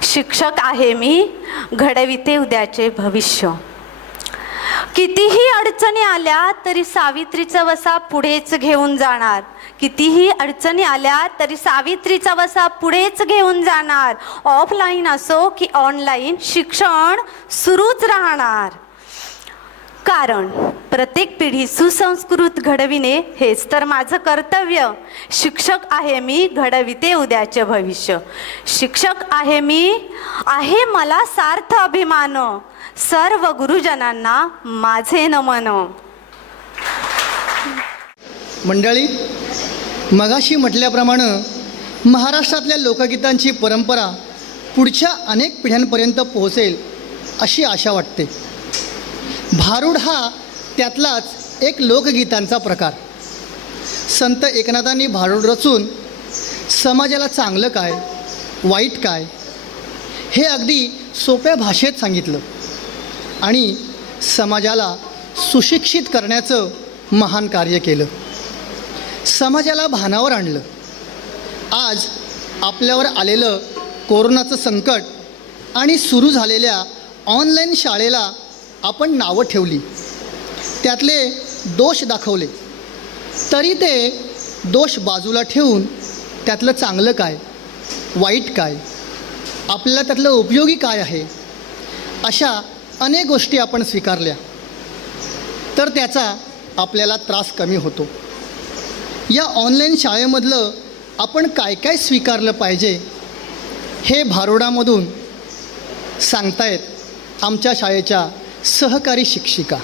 शिक्षक आहे मी, घडविते उद्याचे भविष्य. कितीही अडचणी आल्या तरी सावित्रीचा वसा पुढेच घेऊन जाणार. कितीही अडचणी आल्या तरी सावित्रीचा वसा पुढेच घेऊन जाणार. ऑफलाईन असो की ऑनलाईन शिक्षण सुरूच राहणार. कारण प्रत्येक पिढी सुसंस्कृत घडविणे हेच तर माझं कर्तव्य. शिक्षक आहे मी, घडविते उद्याचे भविष्य. शिक्षक आहे मी, आहे मला सार्थ अभिमान. सर्व गुरुजनांना माझे नमन. मंडळी, मगाशी म्हटल्याप्रमाणे महाराष्ट्रातल्या लोकगीतांची परंपरा पुढच्या अनेक पिढ्यांपर्यंत पोहोचेल अशी आशा वाटते. भारुड हा त्यातलाच एक लोकगीतांचा प्रकार. संत एकनाथांनी भारुड रचून समाजाला चांगलं काय वाईट काय हे अगदी सोप्या भाषेत सांगितलं आणि समाजाला सुशिक्षित करण्याचं महान कार्य केलं. समाजाला भानावर आणलं. आज आपल्यावर आलेलं कोरोनाचं संकट आणि सुरू झालेल्या ऑनलाईन शाळेला आपण नावं ठेवली, त्यातले दोष दाखवले. तरी ते दोष बाजूला ठेवून त्यातलं चांगलं काय वाईट काय, आपल्याला त्यातलं उपयोगी काय आहे, अशा अनेक गोष्टी आपण स्वीकारल्या तर त्याचा आपल्याला त्रास कमी होतो. या ऑनलाईन शाळेमधलं आपण काय काय स्वीकारलं पाहिजे हे भारुडामधून सांगतायत आमच्या शाळेच्या सहकारी शिक्षिका.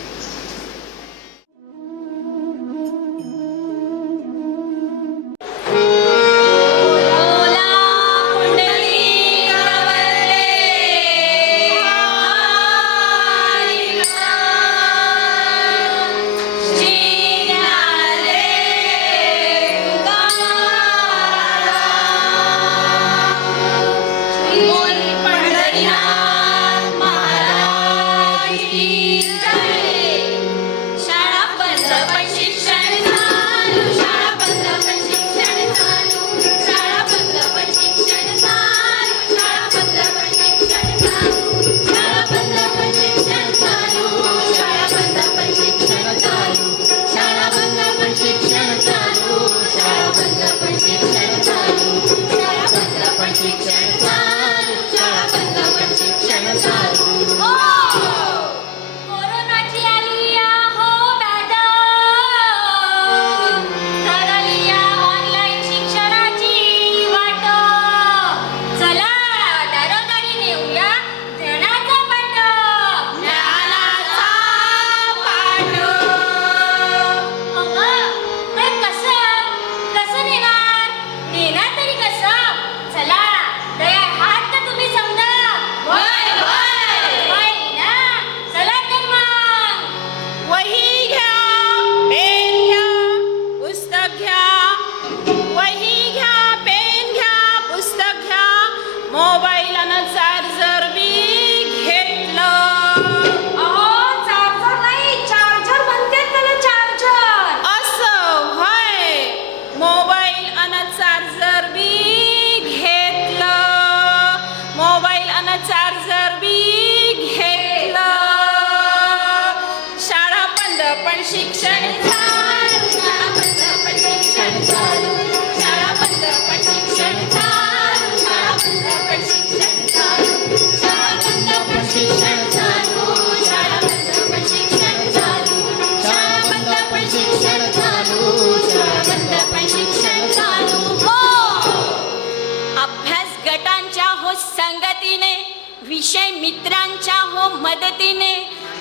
विषय मित्रांच्या हो मदतीने,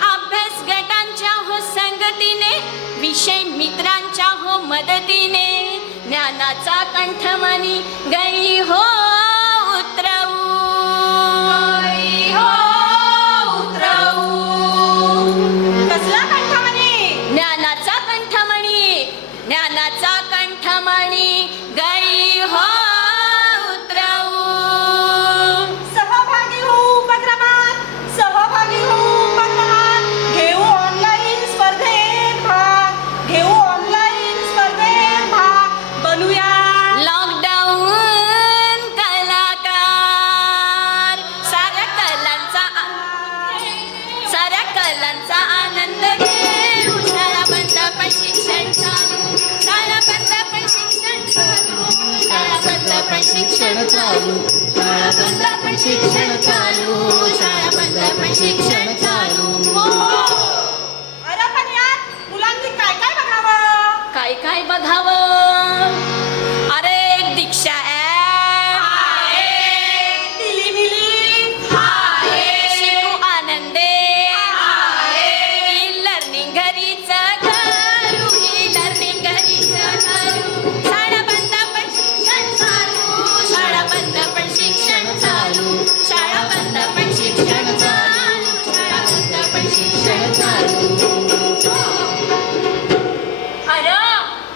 अभ्यास गटांच्या हो संगतीने, विषय मित्रांच्या हो मदतीने, ज्ञाना ज्ञानाचा कंठमणी गई हो उतरवू, गई हो उतरवू. कसला कंठमणी? ज्ञानाचा कंठमणी, ज्ञानाचा कंठमणी गई हो उतरवू. सहभागी हो उपक्रमात, सहभागी हो उपक्रमात. घेऊ ऑनलाईन स्पर्धेत भाग, घेऊ ऑनलाईन स्पर्धेत भाग. बनूया लॉकडाऊन कलाकार. साऱ्या कलांचा आनंद घेऊ. शाळा बंद पण शिक्षण चालू, शाळा बंद पण शिक्षण चालू, शाळा बंद पण शिक्षण चालू, शाळा बंद पण शिक्षण चालू, शाळा बंद पण शिक्षण चालू. अरे पण यात मुलांनी काय काय बघावं? काय काय बघावं? अरे एक दीक्षा ॲप, टिलीमिली, शिकू आनंदे, ई लर्निंग घरीच करू, ई लर्निंग घरीच करू. शाळा बंद पण शिक्षण चालू, शाळा बंद पण शिक्षण चालू, शाळा बंद पण शिक्षण चालू, शाळा बंद पण शिक्षण चालू. अरे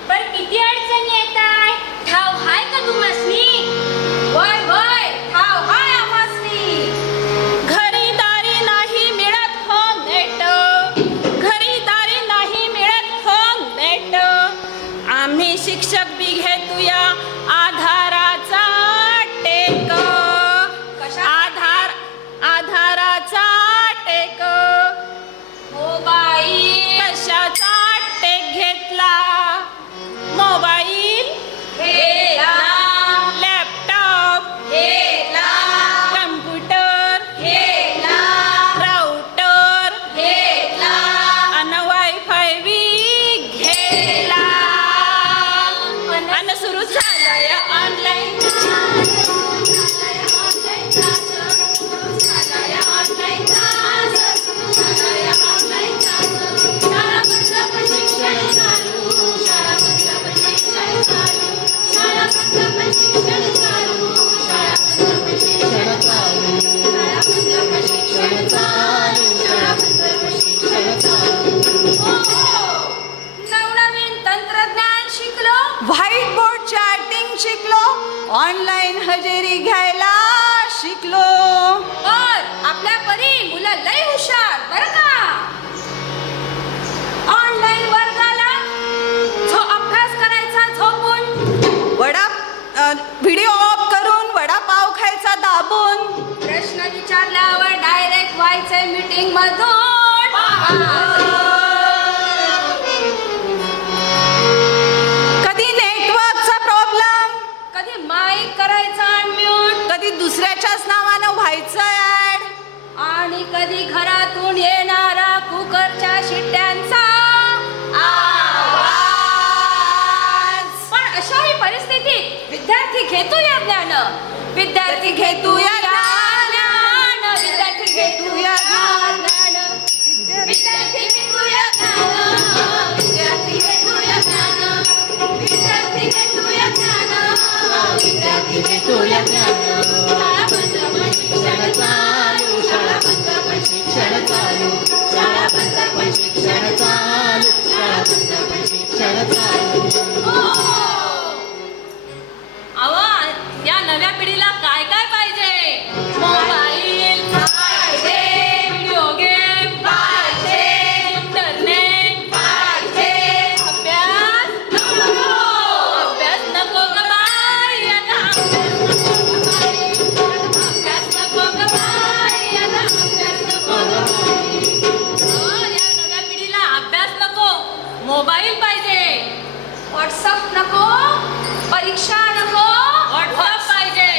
पण किती अडचणी येत आहे, ठाव हाय का तुम्हासनी? होय होय ठाव हाय आम्हासनी. घरी दारी नाही मिळत होम नेट, घरी दारी नाही मिळत होम नेट. आम्ही शिक्षक बी घेतूया आधाराचा टेक, आधाराचा टेक. मोबाईल कशाचा टेक घेतला? मोबाईल, घेतला, लॅपटॉप, घेतला, कम्प्युटर, घेतला, राउटर घेतला, आणि वायफाय बी घेतला. आणि सुरू झालंय ऑनलाईन, नवनवीन तंत्रज्ञान शिकलो, व्हाईट बोर्ड चॅटिंग शिकलो, ऑनलाईन हजेरी घ्यायला शिकलो. पण आपल्या परी मुलं लय हुशार बरं का. ऑनलाईन वर्गाला जो अभ्यास करायचा झोपून, व्हिडिओ ऑफ करून वडापाव खायचा दाबून. प्रश्न विचारल्यावर डायरेक्ट व्हायचंय मीटिंग मधून. कधी नेटवर्कचा प्रॉब्लेम, कधी माईक करायचा अनम्यूट, कधी दुसऱ्याच्याच नावानं व्हायचं ऍड. आणि कधी घरातून येणारा कुकरच्या शिट्ट्यांचा आवाज. पण अशाही परिस्थितीत विद्यार्थी घेतोया ज्ञान, विद्यार्थी घेतोया ज्ञान, विद्यार्थी घेतोया ज्ञान, विद्यार्थी घेतोया ज्ञान, विद्यार्थी घेतोया ज्ञान, विद्यार्थी घेतोया ज्ञान, विद्यार्थी घेतोया ज्ञान. शाळा बंद पण शिक्षण चालू, शाळा बंद पण शिक्षण चालू, शाळा बंद पण शिक्षण चालू, शाळा बंद पण शिक्षण चालू. अहो या नव्या पिढीला काय काय पाहिजे? मोबाईल पाहिजे, व्हिडिओ गेम पाहिजे, इंटरनेट पाहिजे. अभ्यास नको, अभ्यास नको ग बाई, यांना अभ्यास नको ग बाई, यांना अभ्यास नको ग बाई. या नव्या पिढीला अभ्यास नको, मोबाईल पाहिजे. व्हॉट्सअप नको, परीक्षा नको, व्हॉट्सअप पाहिजे,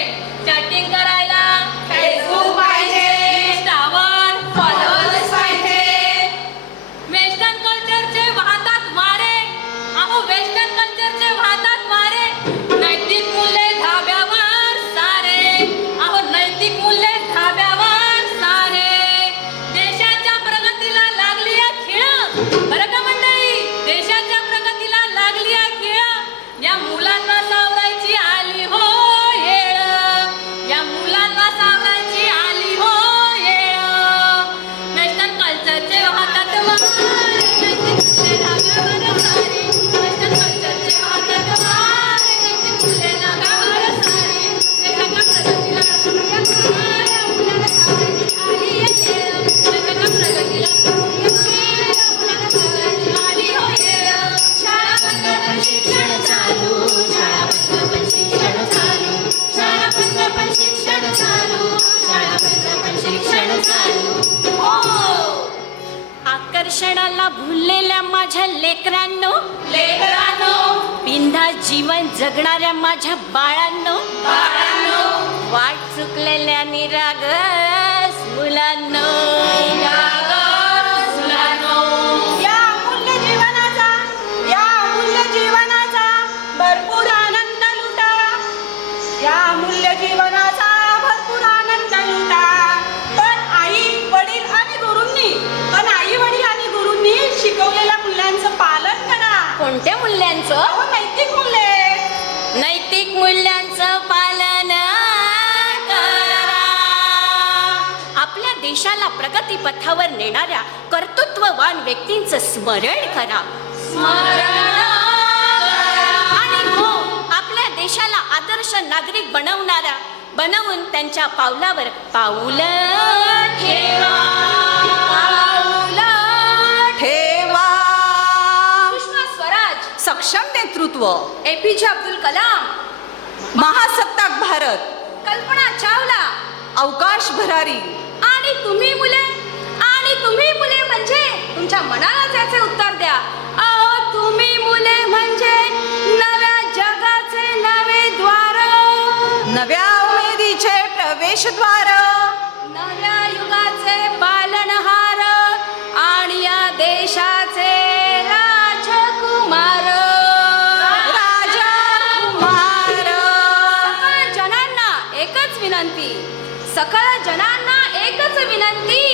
चॅटिंग करायला फेसबुक पाहिजे, इंस्टावर फॉलोअर्स पाहिजे. वेस्टर्न कल्चरचे वाहतात वारे, अहो वेस्टर्न कल्चरचे वाहतात वारे. नैतिक मूल्ये धाब्यावर सारे, अहो नैतिक मूल्ये धाब्यावर सारे. देशाच्या प्रगतीला लागली आहे खिळ, बरं का मंडळी, देशाच्या प्रगतीला लागली आहे खिळ. या शाळा भुललेल्या माझ्या लेकरांनो बिनधास्त जीवन जगणाऱ्या माझ्या बाळांनो वाट चुकलेल्या निरागस मुलांनो या अमूल्य जीवनाचा भरपूर आनंद लुटा. या अमूल्य जीवनाचा भरपूर आनंद लुटा. पण आई वडील आणि गुरूंनी शिकवलेल्या मूल्यांचं पालन करा. कोणत्या मूल्यांचं? अहो, नैतिक मूल्ये. नैतिक मूल्यांचं पालन करा. आपल्या देशाला प्रगतीपथावर नेणाऱ्या कर्तृत्ववान व्यक्तींचं स्मरण करा. आणि हो, आपल्या देशाला आदर्श नागरिक बनवून त्यांच्या पावलावर पाऊल ठेवा. सुषमा स्वराज, सक्षम नेतृत्व, APJ अब्दुल कलाम, महासत्ताक भारत, कल्पना चावला अवकाश भरारी. आणि तुम्ही मुले म्हणजे तुमच्या मनाला त्याचे उत्तर द्या. अहो, तुम्ही मुले म्हणजे नव्या जगाचे नवे द्वार, नव्या उमेदीचे प्रवेशद्वार, नव्या युगाचे पालनहार आणि या देशाचे राजकुमार. सकळ जनांना एकच विनंती.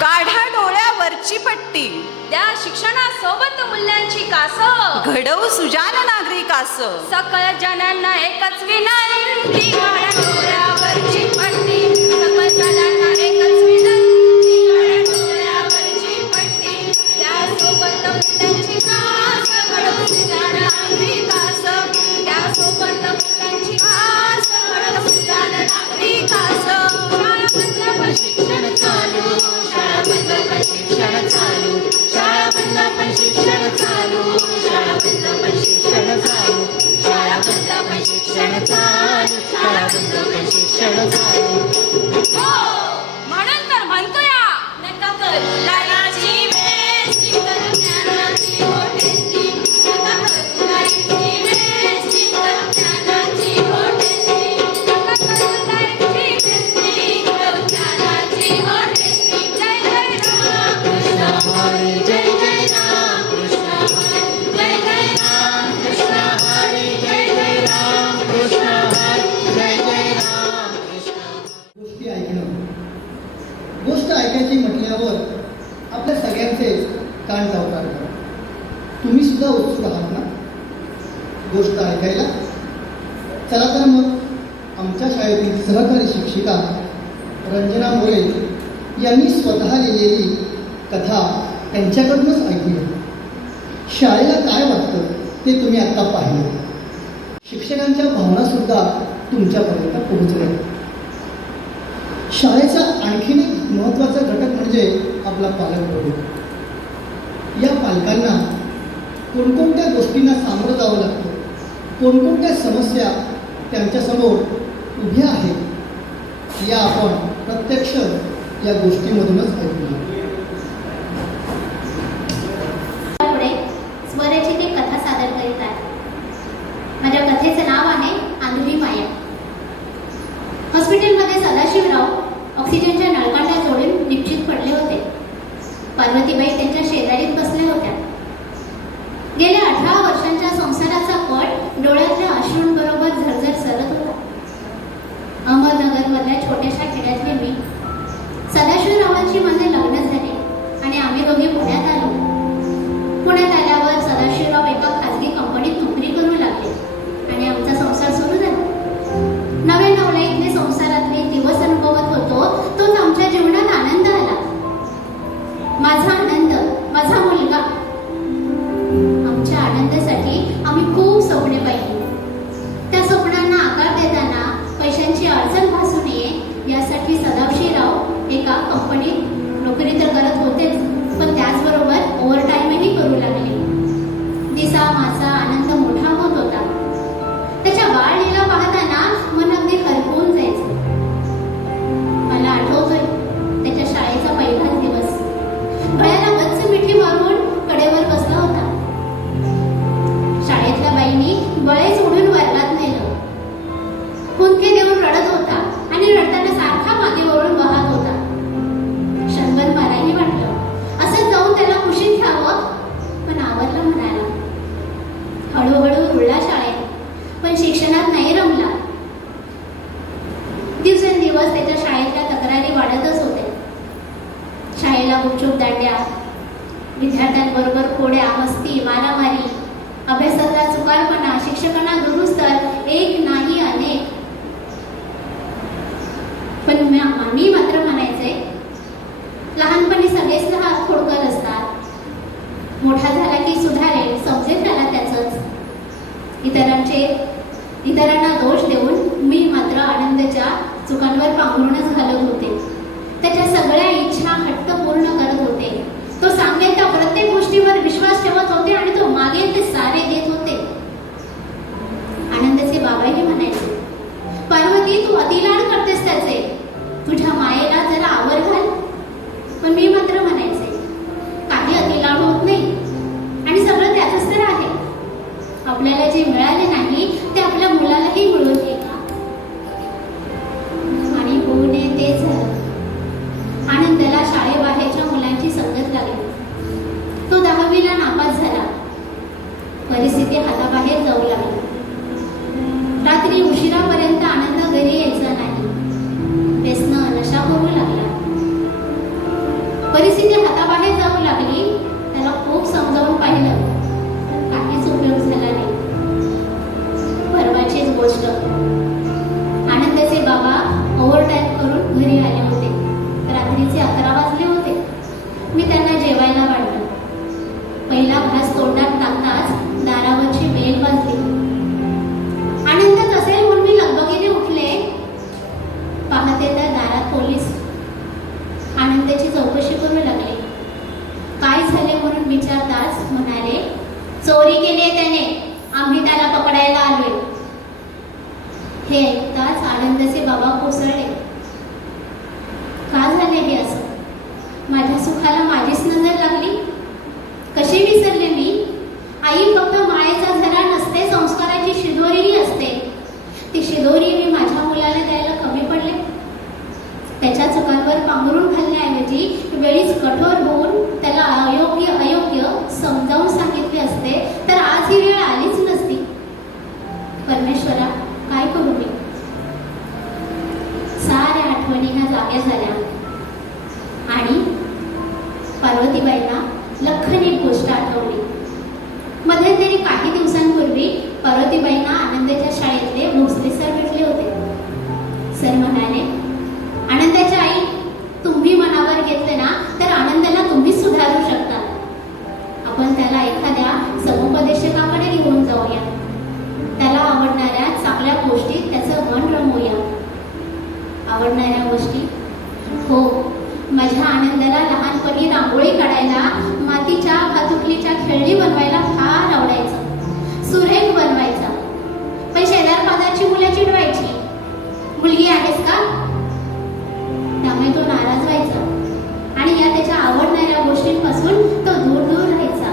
काढा डोळ्यावरची पट्टी. त्या शिक्षणासोबत मूल्यांची कास. घडवू सुजान नागरिकास. सकळ जनांना एकच विनंती. काढा डोळ्यावरची पट्टी. सकळ जनांना एकच विनंती. काढा डोळ्यावरची पट्टी. त्यासोबत मूल्यांची कास. घडवू सुजान नागरिकास. त्यासोबत मूल्यांची कास. घडवू सुजान नागरिकास. शिक्षण चालू. शाळा बंद पण शिक्षण चालू. शाळा बंद पण शिक्षण चालू. शाळा बंद पण शिक्षण चालू. शाळा बंद पण शिक्षण चालू. शाळा बंद पण शिक्षण चालू. हो, म्हणून तर म्हणतोया नका करू लाईची वेस्टी. करू ज्ञानाची मोठेस्टी. नका करू लाईची वेस्टी. करू ज्ञानाची मोठेस्टी. नका करू लाईची वेस्टी. करू ज्ञानाची मोठेस्टी. जय जय राम कृष्ण हरी. जय जय राम कृष्ण हरी. जय जय राम कृष्ण हरी. जय जय राम कृष्ण हरी. जय जय राम कृष्ण. गोष्टी ऐकणं. गोष्ट ऐकायची म्हटल्यावर आपल्या सगळ्यांचे कान टावकार करा. तुम्ही सुद्धा उत्सुक आहात ना गोष्ट ऐकायला? चला तर मग आमच्या शाळेतील सहकारी शिक्षिका रंजना मोरे यांनी स्वतः लिहिलेली कथा त्यांच्याकडूनच ऐकूया. शाळेला काय वाटतं ते तुम्ही आत्ता पाहिलं. शिक्षकांच्या भावनासुद्धा तुमच्यापर्यंत पोहोचल्या. शाळेचा आणखीन एक महत्त्वाचा घटक म्हणजे आपला पालकवर्ग. या पालकांना कोणकोणत्या गोष्टींना सामोरं जावं लागतं, कोणकोणत्या समस्या त्यांच्यासमोर उभ्या आहेत, या आपण प्रत्यक्ष या गोष्टीमधूनच ऐकूया. पुढे स्वराची ती कथा सादर करीत आहे. माझ्या कथेचं नाव आहे आंधळी माया. हॉस्पिटलमध्ये सदाशिवराव ऑक्सिजनच्या नळकांना जोडून निश्चित पडले होते. पार्वतीबाई त्यांच्या शेजारीच बसल्या होत्या. गेल्या 18 वर्षांच्या संसाराचा पट डोळ्यातल्या अश्रूंबरोबर झरझर सरत होता. अहमदनगरमधल्या छोट्याशा खेड्यातले मी. सदाशिवरावांशी माझे लग्न झाले आणि आम्ही दोघे पुण्यात आलो. पुण्यात आल्यावर सदाशिवराव एका खाजगी कंपनीत नोकरी करू लागले आणि आमचा संसार सुरू झाला. नव्या नवलाईतले संसारातले दिवस अनुभवत होतो तोच आमच्या जीवनात आनंद आला. माझा आनंद, माझा मुलगा विद्यार्थ्यांबरोबर खोड्या, मस्ती, मारामारी, अभ्यासातला चुकारपणा, शिक्षकांना दुरुस्तर, एक नाही अनेक. पण मी मात्र म्हणायचंय, लहानपणी सगळेच खोडकर असतात. मोठा झाला की सुधारेल, समजेल त्याला त्याचंच. इतरांना दोष देऊन मी मात्र आनंदाच्या चुकांवर पांघरूणच घालत होते. त्याच्या सगळ्या इच्छा हट्ट पूर्ण करत होते. तो सांगेल त्या प्रत्येक गोष्टीवर विश्वास ठेवत होते आणि तो मागेल ते सारे देत होते. आनंदाचे बाबाही म्हणायचे, पार्वती तू अतिलाड करतेस त्याचे, तुझ्या मायेला जरा आवर घाल. पण मी मात्र म्हणायचे, काही अतिलाड होत नाही आणि सगळं त्याचंच तर आहे. आपल्याला जे मिळाले नाही ते आपल्या मुलालाही मिळू दे का? आणि होऊ नये तेच झालं. आनंदाला शाळेबाहेरच्या मुलांची संगत लागली. तो 10वीला नापास झाला. परिस्थिती हाताबाहेर जाऊ लागली. रात्री उशिरापर्यंत आनंद घरी यायचा नाही. व्यसन, नशा करू लागला. परिस्थिती हाताबाहेर जाऊ लागली. त्याला खूप समजावून पाहिलं, काहीच उपयोग झाला नाही. परवाचीच गोष्ट, आनंदाचे बाबा ओव्हरटाईम करून घरी आले होते. रात्रीचे 11 वाजले होते. मी त्यांना जेवायला वाढलं. पहिला घास तोंडात टाकताच दारावरची बेल वाजली. आनंदात असेल म्हणून मी लगबगीने उठले. पाहते तर दारात पोलीस आनंदाची चौकशी करू लागले. काय झाले म्हणून विचारताच म्हणाले, चोरी केली आहे त्याने, आम्ही त्याला पकडायला आलोय. हे ऐकताच आनंदाचे बाबा कोसळले. का झाले हे असं? माझ्या सुखाला माझीच नजर लागली. कशी विसरले मी? आई फक्त मायेचा झरा नसते, संस्काराची शिदोरीही असते. ती शिदोरी मी माझ्या मुलाला द्यायला कमी पडले. त्याच्या चुकांवर पांघरून घालण्याऐवजी वेळीच कठोर होऊन त्याला अयोग्य समजावून सांगितले असते तर आज ही वेळ आलीच नसती. परमेश्वरा, काय करू मी? साऱ्या आठवणी ह्या जाग्या झाल्या आणि पार्वतीबाईंना लखन एक गोष्ट आठवली. मध्यंतरी काही दिवसांपूर्वी पार्वतीबाईंना आनंदाच्या शाळेतले भोसले सर भेटले होते. सर म्हणाले, आनंदाच्या आई, तुम्ही मनावर घेतले ना तर आनंदाला तुम्ही सुधारू शकता. आपण त्याला एखाद्या समुपदेशकाकडे घेऊन जाऊया. त्याला आवडणाऱ्या चांगल्या गोष्टीत त्याचं मन रमवूया. आवडणाऱ्या गोष्टी? हो, माझ्या आनंदाला लहानपणी रांगोळी काढायला, मातीच्या भातुकलीच्या खेळणी बनवायला फार आवडायचं. सुरेख बनवायचा. पण शेजार पाजारची मुलं चिडवायची, मुलगी आहेस का? त्यामुळे तो नाराज व्हायचा आणि या त्याच्या आवडणाऱ्या गोष्टींपासून तो दूर दूर राहायचा.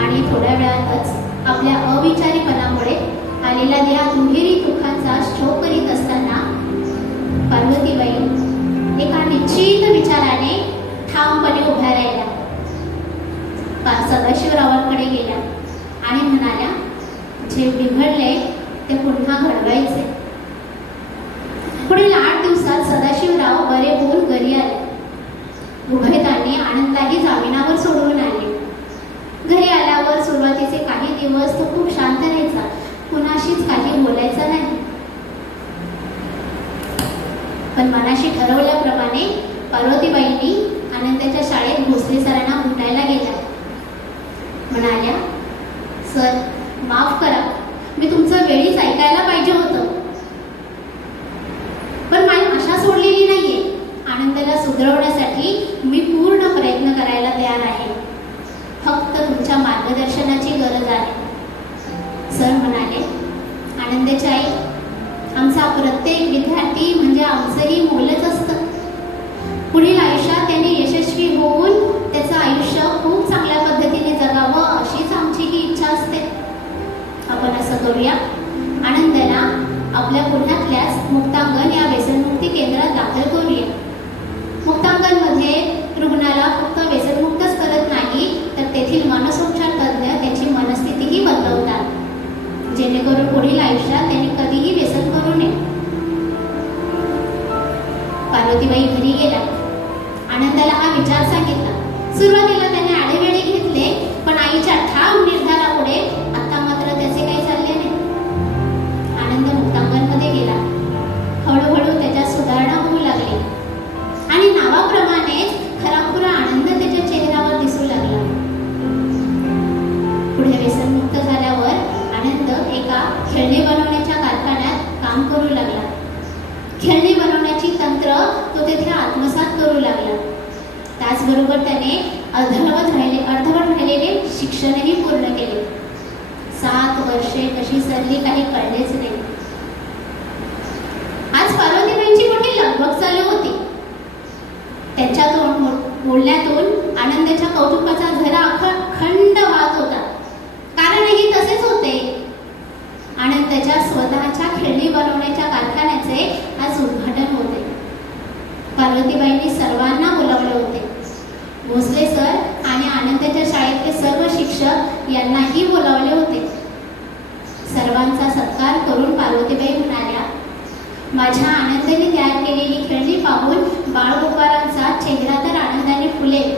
आणि थोड्या वेळातच आपल्या अविचारीपणामुळे आलेल्या या दुहेरी दुःखांचा शोक करीत असताना पार्वतीबाई एका निश्चित विचाराने ठामपणे उभ्या राहिल्या. सदाशिवरावांकडे गेल्या आणि म्हणाल्या, जे बिघडले ते पुन्हा घडवायचे. पुढील 8 दिवसात सदाशिवराव बरे होऊन घरी आले. उभयतांनी आनंदाही जामिनावर सोडवून आले. घरी आल्यावर सुरुवातीचे काही दिवस तो खूप शांत राहायचा, कुणाशीच काही बोलायचा नाही. पण मनाशी ठरवल्याप्रमाणे पार्वतीबाईंनी आनंदाच्या शाळेत भोसले सरांना भेटायला गेल्या. म्हणाल्या, सर माफ करा, मी तुमचं वेळीच ऐकायला पाहिजे होतं. पण माझी आशा सोडलेली नाहीये. आनंदाला सुधरवण्यासाठी मी पूर्ण प्रयत्न करायला तयार आहे. फक्त तुमच्या मार्गदर्शनाची गरज आहे. सर म्हणाले, आनंदाच्या आई, आमचा प्रत्येक विद्यार्थी म्हणजे आमचंही मोलच असतं. पुढील आयुष्यात त्याने यशस्वी होऊन त्याचं आयुष्य खूप चांगल्या पद्धतीने जगावं अशीच आमचीही इच्छा असते. आपण असं करूया, आनंदाला आपल्या पुण्यातल्याच मुक्तांगण या व्यसनमुक्ती केंद्रात दाखल करूया. मुक्तांगणमध्ये रुग्णाला फक्त व्यसनमुक्तच करत नाही तर तेथील मानसोपचार तज्ज्ञ त्याची मनस्थितीही बदलवतात, जेणेकरून पुढील आयुष्यात त्यांनी कधीही व्यसन करू नये. पार्वतीबाई घरी गेल्या. आनंदाला हा विचार सांगितला. काम करू लागला. खेळणी बनवण्याची तंत्र तो तेथे आत्मसात करू लागला. त्याचबरोबर त्याने अर्धवट राहिलेले शिक्षणही पूर्ण केले. 7 वर्षे कशी सरली काही कळलेच नाही. आज पार्वतीबाईंची मोठी लगबग चालू होती. त्यांच्या बोलण्यातून आनंदाच्या कौतुकाचा झरा अखंड वाहत होता. कारणही तसेच होते. आनंदाच्या स्वतःच्या खेळणी बनवण्याच्या कारखान्याचे आज उद्घाटन होते. पार्वतीबाईंनी सर्वांना बोलावले होते. भोसले सर आणि आनंदाच्या शाळेतले सर्व शिक्षक यांनाही बोलावले होते. सर्वांचा सत्कार करून पार्वतीबाई म्हणाल्या, माझ्या आनंदाने तयार केलेली खेळणी पाहून बाळगोपाळांचा चेहरा तर आनंदाने फुलेल,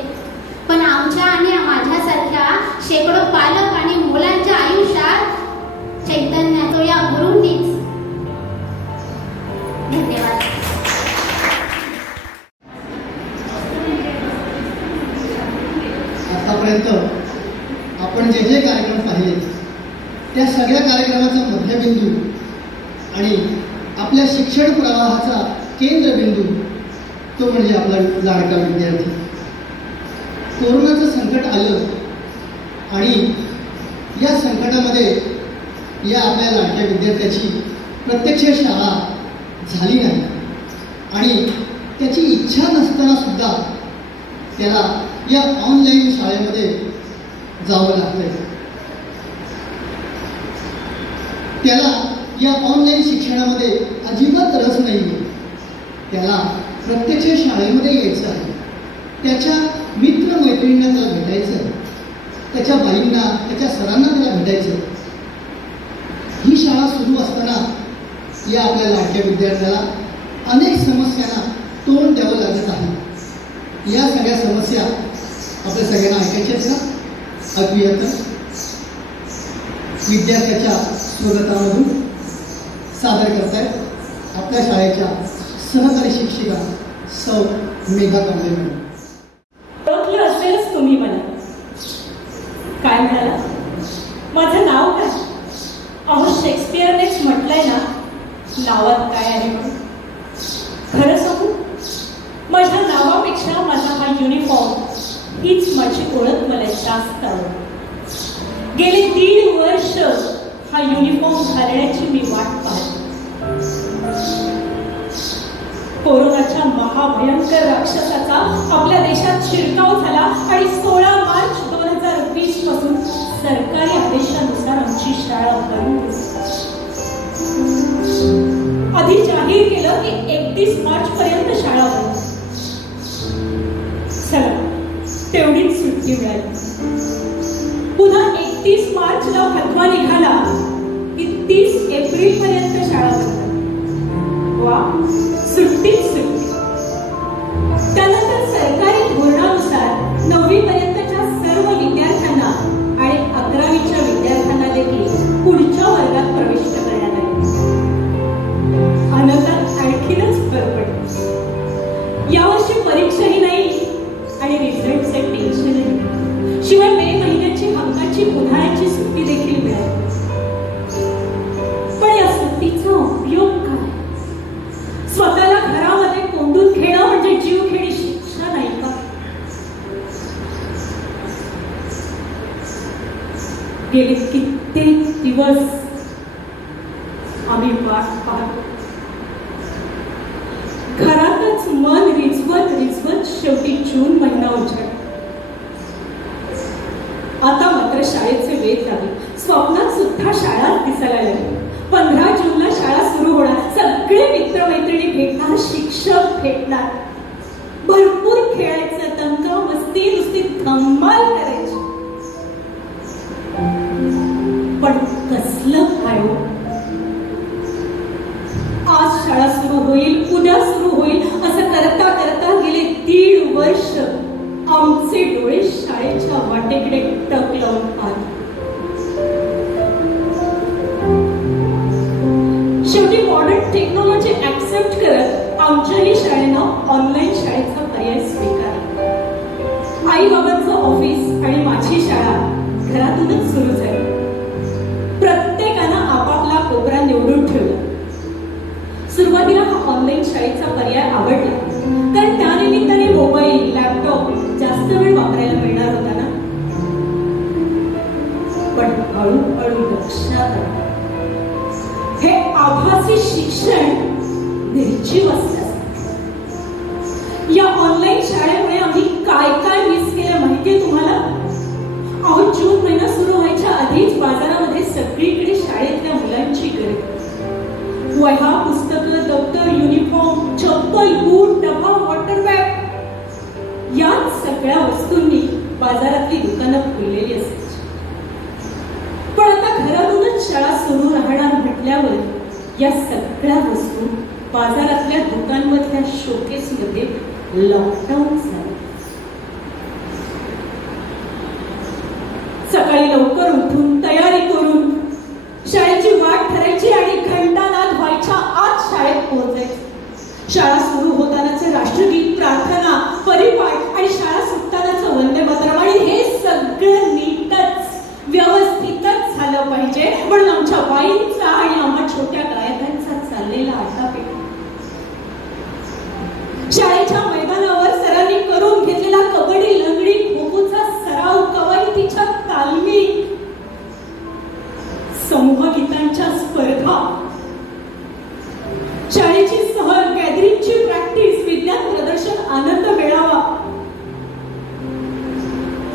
पण आमच्या आणि माझ्यासारख्या शेकडो पालक आणि मुलांच्या आयुष्यात चैतन्य तो या गुरूंनीच. धन्यवाद. आतापर्यंत आपण जे जे कार्यक्रम पाहिले त्या सगळ्या कार्यक्रमाचा मध्यबिंदू आणि आपल्या शिक्षण प्रवाहाचा केंद्रबिंदू तो म्हणजे आपला लाडका विद्यार्थी. कोरोनाचं संकट आलं आणि या संकटामध्ये या आपल्या लाडक्या विद्यार्थ्याची प्रत्यक्ष शाळा झाली नाही आणि त्याची इच्छा नसताना सुद्धा त्याला या ऑनलाईन शाळेमध्ये जावं लागतंय. त्याला या ऑनलाईन शिक्षणामध्ये अजिबात रस नाही आहे. त्याला प्रत्यक्ष शाळेमध्ये यायचं आहे. त्याच्या मित्रमैत्रिणींना त्याला भेटायचं आहे. त्याच्या बाईंना त्याच्या सरांना त्याला भेटायचं. ही शाळा सुरू असताना या आपल्या लाडक्या विद्यार्थ्याला अनेक समस्यांना तोंड द्यावं लागत आहे. या सगळ्या समस्या आपल्या सगळ्यांना ऐकायच्या आहेत का? ऐकूयात. विद्यार्थ्याच्या स्वागतामधून सादर करतायत आपल्या शाळेच्या सहकारी शिक्षिका सौ मेघा कांबळे मॅडम. ओळखलं असेलच तुम्ही मला. काय म्हणाला? माझं नाव काय? अहो, शेक्सपियरनेच म्हटलंय ना, नावात काय आहे म्हणून. खरं सांगू, माझ्या नावापेक्षा माझा हा युनिफॉर्म हीच माझी ओळख मला जास्त आवडते. गेले 3 वर्ष हा युनिफॉर्म घालण्याची मी वाट पाहते. कोरोनाच्या महाभयंकर राक्षसाचा आपल्या देशात शिरकाव झाला आणि 16 मार्च 2020 पासून सरकारी आदेशानुसार आमची शाळा बंद. आधी जाहीर केलं की 31 मार्च पर्यंत शाळा बंद. चला, तेवढीच सुट्टी मिळाली. पुन्हा 31 मार्चला फतवा निघाला की 30 एप्रिल पर्यंत शाळा बंद. वा, सुट्टीच सुट्टी. त्यानंतर सरकारी धोरणानुसार 9वी पर्यंतच्या सर्व विद्यार्थ्यांना आणि 11वीच्या विद्यार्थ्यांना देखील पुढच्या वर्गात प्रविष्ट करण्यात आले. आनंदात आणखीनच भर पडली. यावर्षी परीक्षाही नाही आणि रिझल्टचे टेन्शनही नाही. शिवाय मे महिन्याची हक्काची उन्हाळ्याची सुट्टी देखील मिळाली. पण या सुट्टीचा उपयोग काय? स्वतःला घरामध्ये कोंडून घेणं म्हणजे जीवघेणी शिक्षा नाही का? गेले कित्येक दिवस आम्ही वाट पाहतो. घरातच मन रिझवत शेवटी जून महिना उजाडला. आता मात्र शाळेचे वेध लागले. स्वप्नात सुद्धा शाळा दिसायला लागली. 15 जूनला शाळा सुरू होणार. सगळे मित्रमैत्रिणी भेटणार, शिक्षक भेटणार. भरपूर खेळायचं, दंगा मस्ती, नुसती धम्माल करायची. पण कसलं काय हो? आज शाळा सुरू होईल, उद्या सुरू होईल असं करता करता गेले 1.5 वर्ष आमचे डोळे शाळेच्या वाटेकडे टक लावून पाहत. शेवटी मॉडर्न टेक्नॉलॉजी ऍक्सेप्ट करत आमच्याही शाळेनं ऑनलाईन शाळेचा पर्याय स्वीकारला. आई बाबांचं ऑफिस आणि माझी शाळा घरातूनच सुरू झाली. प्रत्येकानं आपापला कोपरा निवडून ठेवला. ऑनलाईन शाळेचा पर्याय आवडला, कारण त्यानिमित्ताने मोबाईल लॅपटॉप जास्त वेळ वापरायला मिळणार होता ना. पण हळूहळू लक्षात आलं, हे आभासी शिक्षण निर्जीव असल्यास या ऑनलाईन शाळेमुळे आम्ही काय काय मिस केलं माहितीये तुम्हाला? अहो, जून महिना सुरू व्हायच्या आधीच बाजारामध्ये सगळीकडे शाळेतल्या मुलांची गर्दी. वह्या, पुस्तकं, दप्तर, युनिफॉर्म, चप्पल, बूट, डबा, वॉटर बॅग या सगळ्या वस्तूंनी बाजारातली दुकानं फुललेली असायची. पण आता घरातूनच शाळा सुरू राहणार म्हटल्यावर या सगळ्या वस्तू बाजारातल्या दुकानमधल्या शोकेसमध्ये लॉकडाऊन झाले. सकाळी लवकर उठून तयारी करून शाळेची वाट ठरायची आणि घंटानाद व्हायच्या आत शाळेत पोहोचायचं. शाळा सुरू होतानाचे राष्ट्रगीत, प्रार्थना, परिपाठ आणि शाळा सुटतानाचं वंदे मातरम, आणि हे सगळं नीटच व्यवस्थितच झालं पाहिजे म्हणून आमच्या बाईंचा आणि आम्हा छोट्या गायकांचा चाललेला आटापिटा. शाळेच्या मैदानावर सरांनी करून घेतलेला कबड्डी, लंगडी, खो-खोचा सराव, कवायतीच्या तालमी, समूह गीतांच्या स्पर्धा, शाळेची सहल, गॅदरिंगची प्रॅक्टिस, विज्ञान प्रदर्शन, आनंद मेळावा,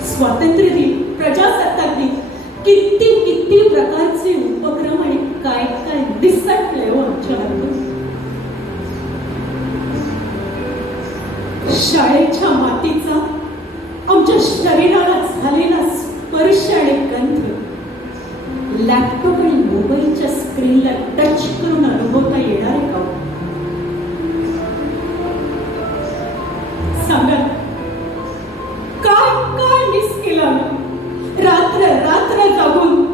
स्वातंत्र्य दिन, प्रजासत्ताक दिन, किती किती प्रकारचे उपक्रम आणि काय काय दिसतले हो आमच्या हातून. शाळेच्या मातीचा आमच्या शरीराला झालेला स्पर्श आणि गंध लॅपटॉप आणि मोबाईलच्या स्क्रीनला टच करून अनुभवता येणार आहे का? सांगा, काय काय मिस केलं आम्ही? रात्र रात्र जागून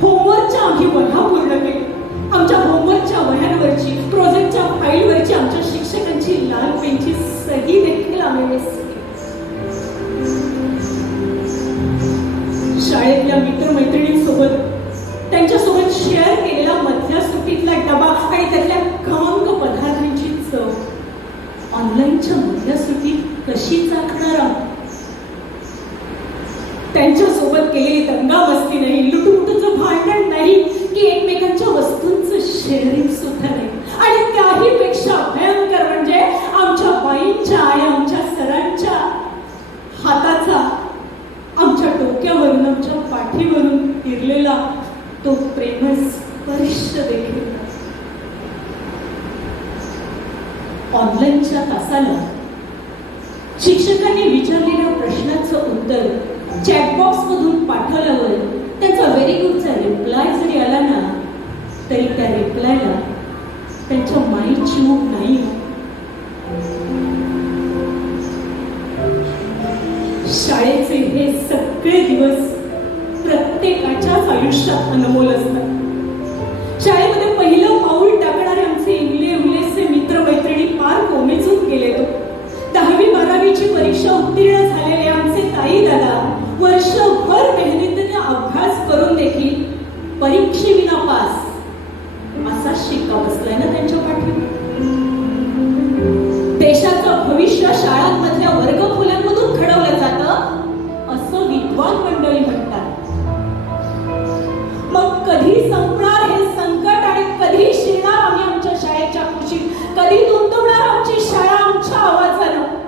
होमवर्कच्या आम्ही वह्या पूर्ण केली. आमच्या होमवर्कच्या वह्यांवरची, प्रोजेक्टच्या फाईलवरची आमच्या शिक्षकांची लाल पेनची सही देखील आम्ही मिस केली. शाळेतल्या मित्रमैत्रिणींसोबत त्यांच्यासोबत शेअर केलेला मधल्या सुट्टीतला डबा आणि त्यातल्या खमंग पदार्थांची चव ऑनलाईनच्या मधल्या सुट्टीत कशी चाखणार आहोत? त्यांच्यासोबत केलेली दंगामस्ती नाही, लुटुमुटूचं भांडण नाही, की एकमेकांच्या वस्तूंचं शेअरिंग सुद्धा नाही. आणि त्याही पेक्षा भयंकर म्हणजे आमच्या बाईंच्या आणि आमच्या सरांच्या हाताचा आमच्या डोक्यावरून, आमच्या पाठीवरून फिरलेला तो प्रेमळ स्पर्श देखील. ऑनलाईनच्या तासाला शिक्षकांनी विचारलेल्या प्रश्नाचं उत्तर चॅटबॉक्स मधून पाठवल्यावर त्यांचा व्हेरी गुडचा रिप्लाय जरी आला ना, तरी त्या रिप्लायला त्यांच्या माईची ऊब नाही. शाळेचे हे सगळे दिवस प्रत्येकाच्याच आयुष्यात अनमोल असतात. शाळेमध्ये पहिलं पाऊल टाकणारे आमचे इमले उलेसे मित्रमैत्रिणी फार कोमेजून गेले. तो 10वी-12वीची परीक्षा उत्तीर्ण झालेले आमचे ताई दादा वर्षभर मेहनतीने अभ्यास करून देखील परीक्षेविना पास असा शिक्का बसलाय ना त्यांच्या पाठीवर. देशाचं भविष्य शाळांमधल्या वर्गखोल्यांमधून घडवलं जातं असं विद्वान मंडळी म्हणतात. मग कधी संपणार हे संकट आणि कधी शिरणार आम्ही आमच्या शाळेच्या खुशीत? कधी तुंतुणार आमची शाळा आमच्या आवाजानं?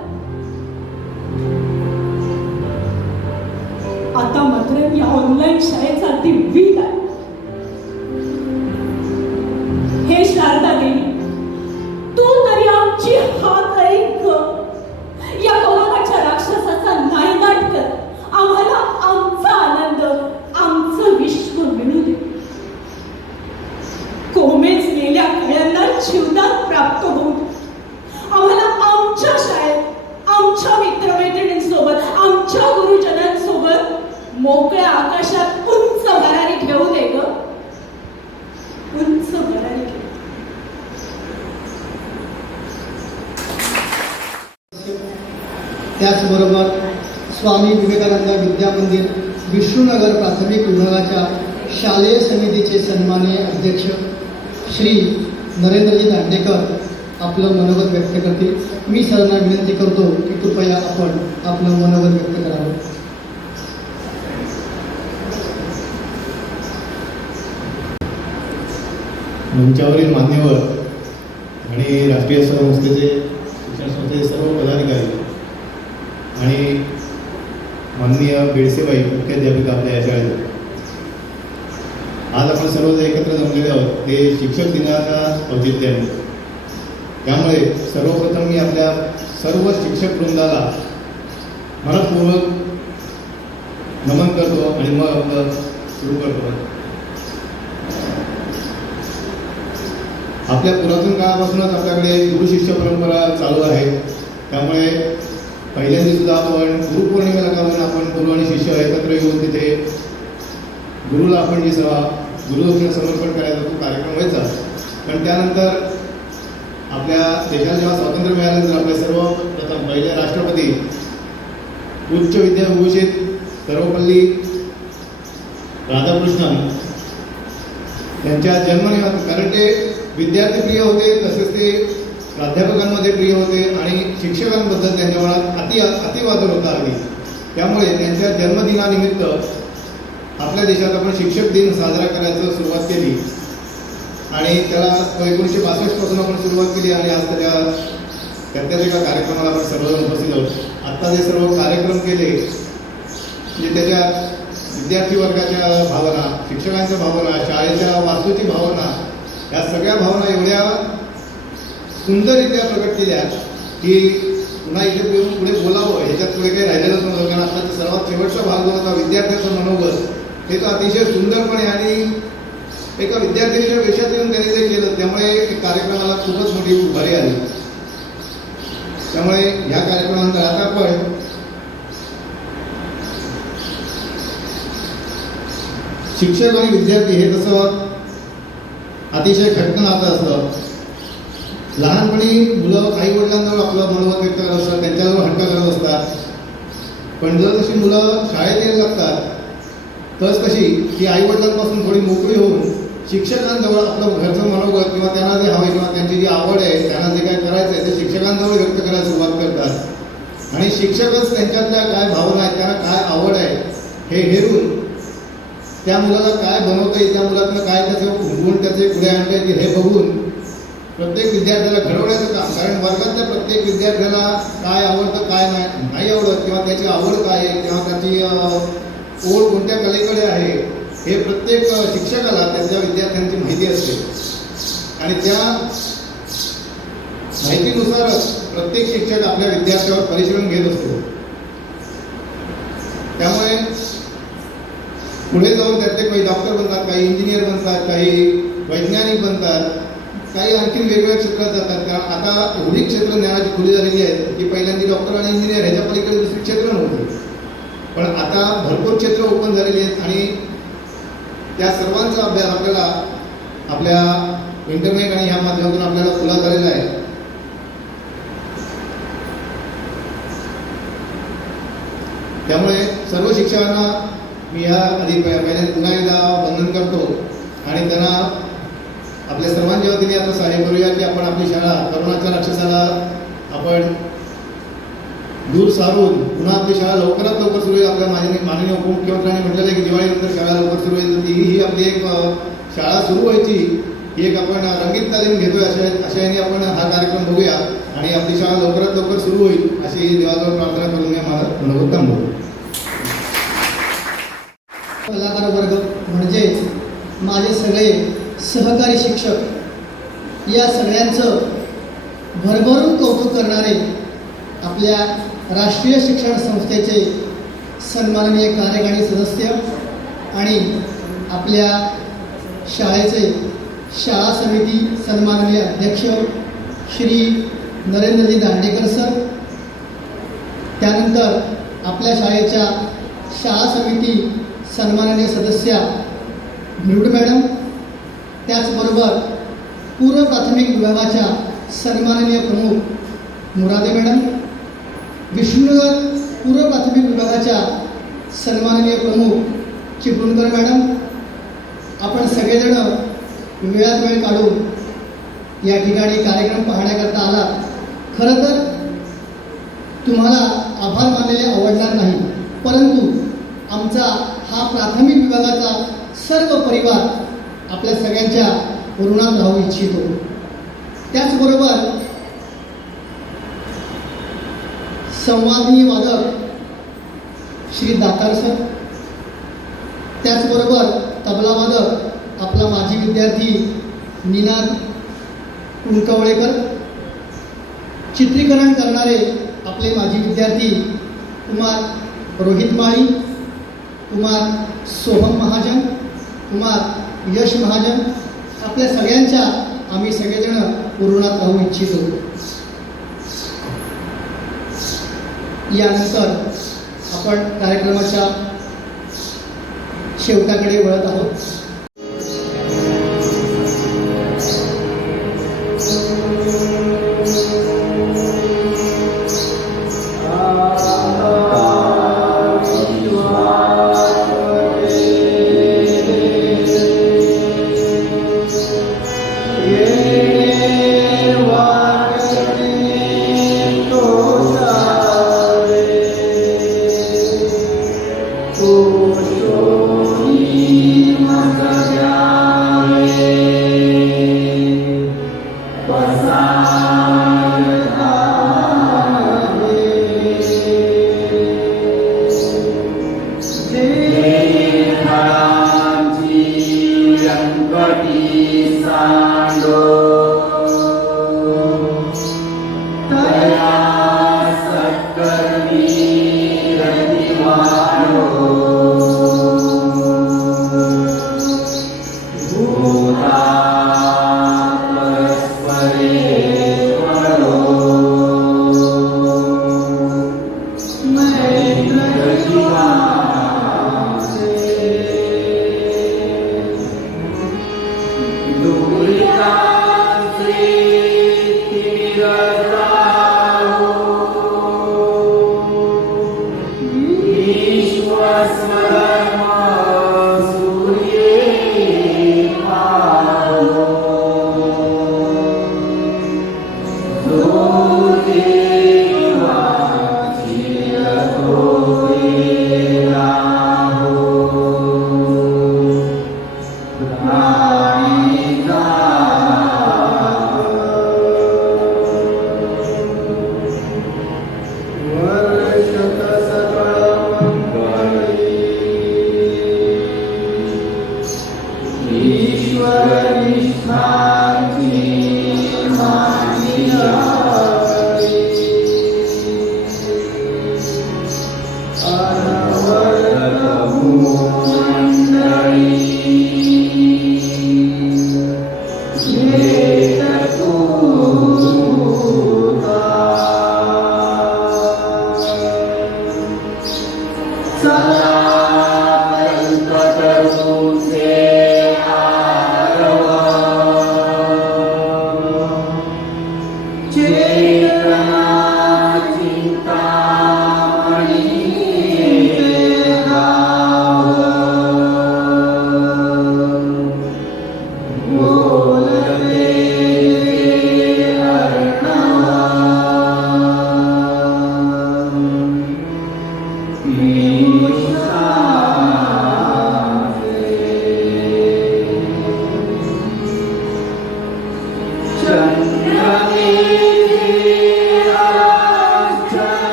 आता मात्र या ऑनलाईन शाळेचा दिव्य आहे. हे शारदा देवी, तू तरी आमची हात ऐक. या कोरोनाच्या राक्षसाचा नायनाट कर. आम्हाला आमचा आनंद, आमचं विश्व मिळू दे. कोमेजलेल्या कळ्यांना जीवदान प्राप्त होऊ दे. आम्हाला आमच्या शाळेत, आमच्या मित्रमैत्रिणींसोबत, आमच्या गुरुजनांसोबत मोकळ्या आकाशात उंच भरारी घेऊ दे ग, उंच भरारी घेऊ. त्याचबरोबर स्वामी विवेकानंद विद्या मंदिर विष्णुनगर प्राथमिक विभागाच्या शालेय समितीचे सन्माननीय अध्यक्ष श्री नरेंद्रजी दांडेकर आपलं मनोगत व्यक्त करतील. मी सरांना विनंती करतो की कृपया आपण आपलं मनोगत व्यक्त करावं. मंचावरील मान्यवर आणि राष्ट्रीय संस्थेचे शिक्षण संस्थेचे सर्व पदाधिकारी आणि माननीय बेडसेबाई मुख्याध्यापिका आपल्या या शाळेत, आज आपण सर्व जे एकत्र जमलेले आहोत ते शिक्षक दिनाच्या औचित्याने. त्यामुळे सर्वप्रथम मी आपल्या सर्व शिक्षक वृंदाला मनपूर्वक नमन करतो आणि मग आपलं सुरू करतो. आपल्या पुरातन काळापासूनच आपल्याकडे गुरु शिष्य परंपरा चालू आहे. त्यामुळे पहिल्यांदा सुद्धा आपण गुरुपौर्णिमेला का म्हणून आपण गुरु आणि शिष्य एकत्र येऊन तिथे गुरुला आपण जी सेवा गुरुदक्षिणा समर्पण करायचा तो कार्यक्रम व्हायचा. पण त्यानंतर आपल्या देशाला जेव्हा स्वातंत्र्य मिळालं तर आपले सर्वप्रथम पहिले राष्ट्रपती उच्च विद्याभूषित सर्वपल्ली राधाकृष्णन यांच्या जन्मनिमित्त, कारण ते विद्यार्थी प्रिय होते तसेच ते प्राध्यापकांमध्ये प्रिय होते आणि शिक्षकांबद्दल त्यांच्या मनात अतिवादर होता अगदी. त्यामुळे त्यांच्या जन्मदिनानिमित्त आपल्या देशात आपण शिक्षक दिन साजरा करायचं सुरुवात केली आणि त्याला 1962 पासून आपण सुरुवात केली आणि आज त्याच्याच एका कार्यक्रमाला आपण सर्वजण उपस्थित आहोत. आत्ता जे सर्व कार्यक्रम केले म्हणजे त्याच्यात विद्यार्थी वर्गाच्या भावना, शिक्षकांच्या भावना, शाळेच्या वास्तूची भावना, या सगळ्या भावना एवढ्या सुंदररित्या प्रकट केल्या की पुन्हा इथे येऊन पुढे बोलावं ह्याच्यात पुढे काही राहिलेलंच नव्हतं. कारण आत्ताचा सर्वात शेवटचा भाग जो होता विद्यार्थ्याचं मनोबल, हे तर अतिशय सुंदरपणे आणि एका विद्यार्थ्यांच्या वेशात येऊन त्यांनी ते केलं. त्यामुळे कार्यक्रमाला खूपच मोठी उभारी आली. त्यामुळे ह्या कार्यक्रमानंतर आता आपण शिक्षक आणि विद्यार्थी हे तसं अतिशय घट्ट नातं असतं. लहानपणी मुलं आई वडिलांजवळ आपलं मनोगत व्यक्त करत असतात, त्यांच्याजवळ हट्ट करत असतात. पण जर जशी मुलं शाळेत यायला लागतात तस कशी की आई वडिलांपासून थोडी मोकळी होऊन शिक्षकांजवळ आपलं घरचं मनोगत किंवा त्यांना जे हवं किंवा त्यांची जी आवड आहे, त्यांना जे काय करायचं आहे ते शिक्षकांजवळ व्यक्त करायला सुरुवात करतात. आणि शिक्षकच त्यांच्यातल्या काय भावना आहेत, त्यांना काय आवड आहे हे हेरून त्या मुलाला काय बनवता येईल, त्या मुलातनं काय त्याचे गुण त्याचे पुढे आणता येतील हे बघून प्रत्येक विद्यार्थ्याला घडवण्याचं काम. कारण वर्गातल्या प्रत्येक विद्यार्थ्याला काय आवडतं काय नाही आवडत किंवा त्याची आवड काय आहे किंवा त्याची ओढ कोणत्या कलेकडे आहे हे प्रत्येक शिक्षकाला त्यांच्या विद्यार्थ्यांची माहिती असते आणि त्या माहितीनुसारच प्रत्येक शिक्षक आपल्या विद्यार्थ्यावर परिश्रम घेत असतो. त्यामुळे पुढे जाऊन त्यातले काही डॉक्टर बनतात, काही इंजिनियर बनतात, काही वैज्ञानिक बनतात, काही आणखी वेगवेगळ्या क्षेत्रात जातात. कारण आता एवढी क्षेत्र ज्ञानाची खुली झालेली आहेत की पहिल्यांदा डॉक्टर आणि इंजिनियर ह्याच्या पलीकडे दुसरी क्षेत्र नव्हती. पण आता भरपूर क्षेत्र ओपन झालेली आहेत आणि त्या सर्वांचा अभ्यास आपल्याला आपल्या इंटरनेट आणि ह्या माध्यमातून आपल्याला खुला झालेला आहे. त्यामुळे सर्व शिक्षकांना मी ह्या आधी पहिले पुन्हा एकदा वंदन करतो आणि त्यांना आपल्या सर्वांच्या वतीने आता सहाय्य करूया की आपण आपली शाळा करोनाच्या राक्षसाला आपण दूर सारून पुन्हा आपली शाळा लवकरात लवकर सुरू होईल. आपल्या माननीय उपमुख्यमंत्र्यांनी म्हटलेलं आहे की दिवाळीनंतर शाळा लवकर सुरू होईल. तर ही आपली एक शाळा सुरू व्हायची ही एक आपण रंगीत तालीम घेतोय अशाने आपण हा कार्यक्रम बघूया आणि आपली शाळा लवकरात लवकर सुरू होईल अशी देवाजवळ प्रार्थना करून मी माझा मनोगत थांबवतो. कलाकार वर्ग म्हणजेच माझे सगळे सहकारी शिक्षक या सगळ्यांचं भरभरून कौतुक करणारे आपल्या राष्ट्रीय शिक्षण संस्थेचे सन्माननीय कार्यकारी सदस्य आणि आपल्या शाळेचे शाळा समिती सन्माननीय अध्यक्ष श्री नरेंद्रजी दांडेकर सर, त्यानंतर आपल्या शाळेच्या शाळा समिती सन्माननीय सदस्या भिरुड मॅडम, त्याचबरोबर पूर्व प्राथमिक विभागाच्या सन्माननीय प्रमुख मुरादे मॅडम, विष्णुनगर पूर्व प्राथमिक विभागाच्या सन्माननीय प्रमुख चिपळूणकर मॅडम, आपण सगळेजण वेळात वेळ काढून या ठिकाणी कार्यक्रम पाहण्याकरता आला. खरं तर तुम्हाला आभार मानलेले आवडणार नाही, परंतु आमचा हा प्राथमिक विभागाचा सर्व परिवार आपल्या सगळ्यांच्या ऋणात राहू इच्छितो. त्याचबरोबर संवादनीय वादक श्री दातार सर, त्याचबरोबर तबला वादक आपला माजी विद्यार्थी निनाद कुंकवळेकर, चित्रीकरण करणारे आपले माजी विद्यार्थी कुमार रोहित माळी, कुमार सोहम महाजन, कुमार यश महाजन, आपल्या सगळ्यांच्या आम्ही सगळेजण ऋणात राहू इच्छितो. यानंतर आपण कार्यक्रमाच्या शेवटाकडे वळत आहोत.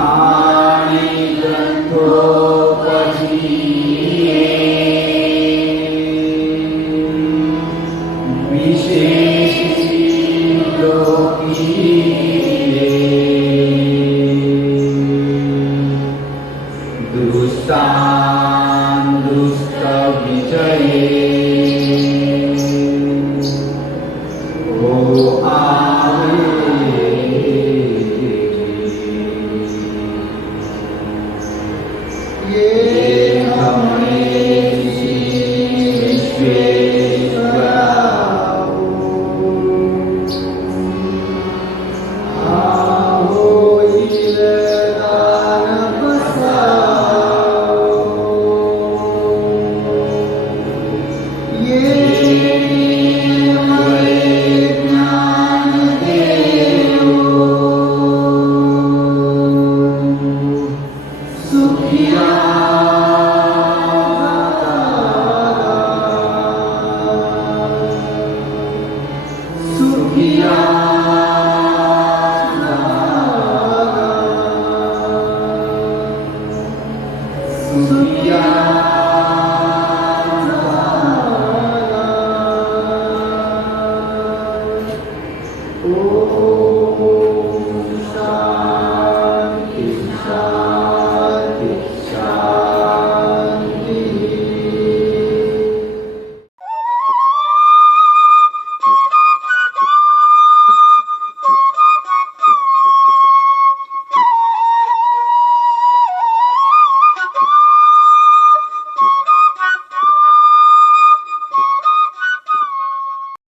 आणि ग्रंथो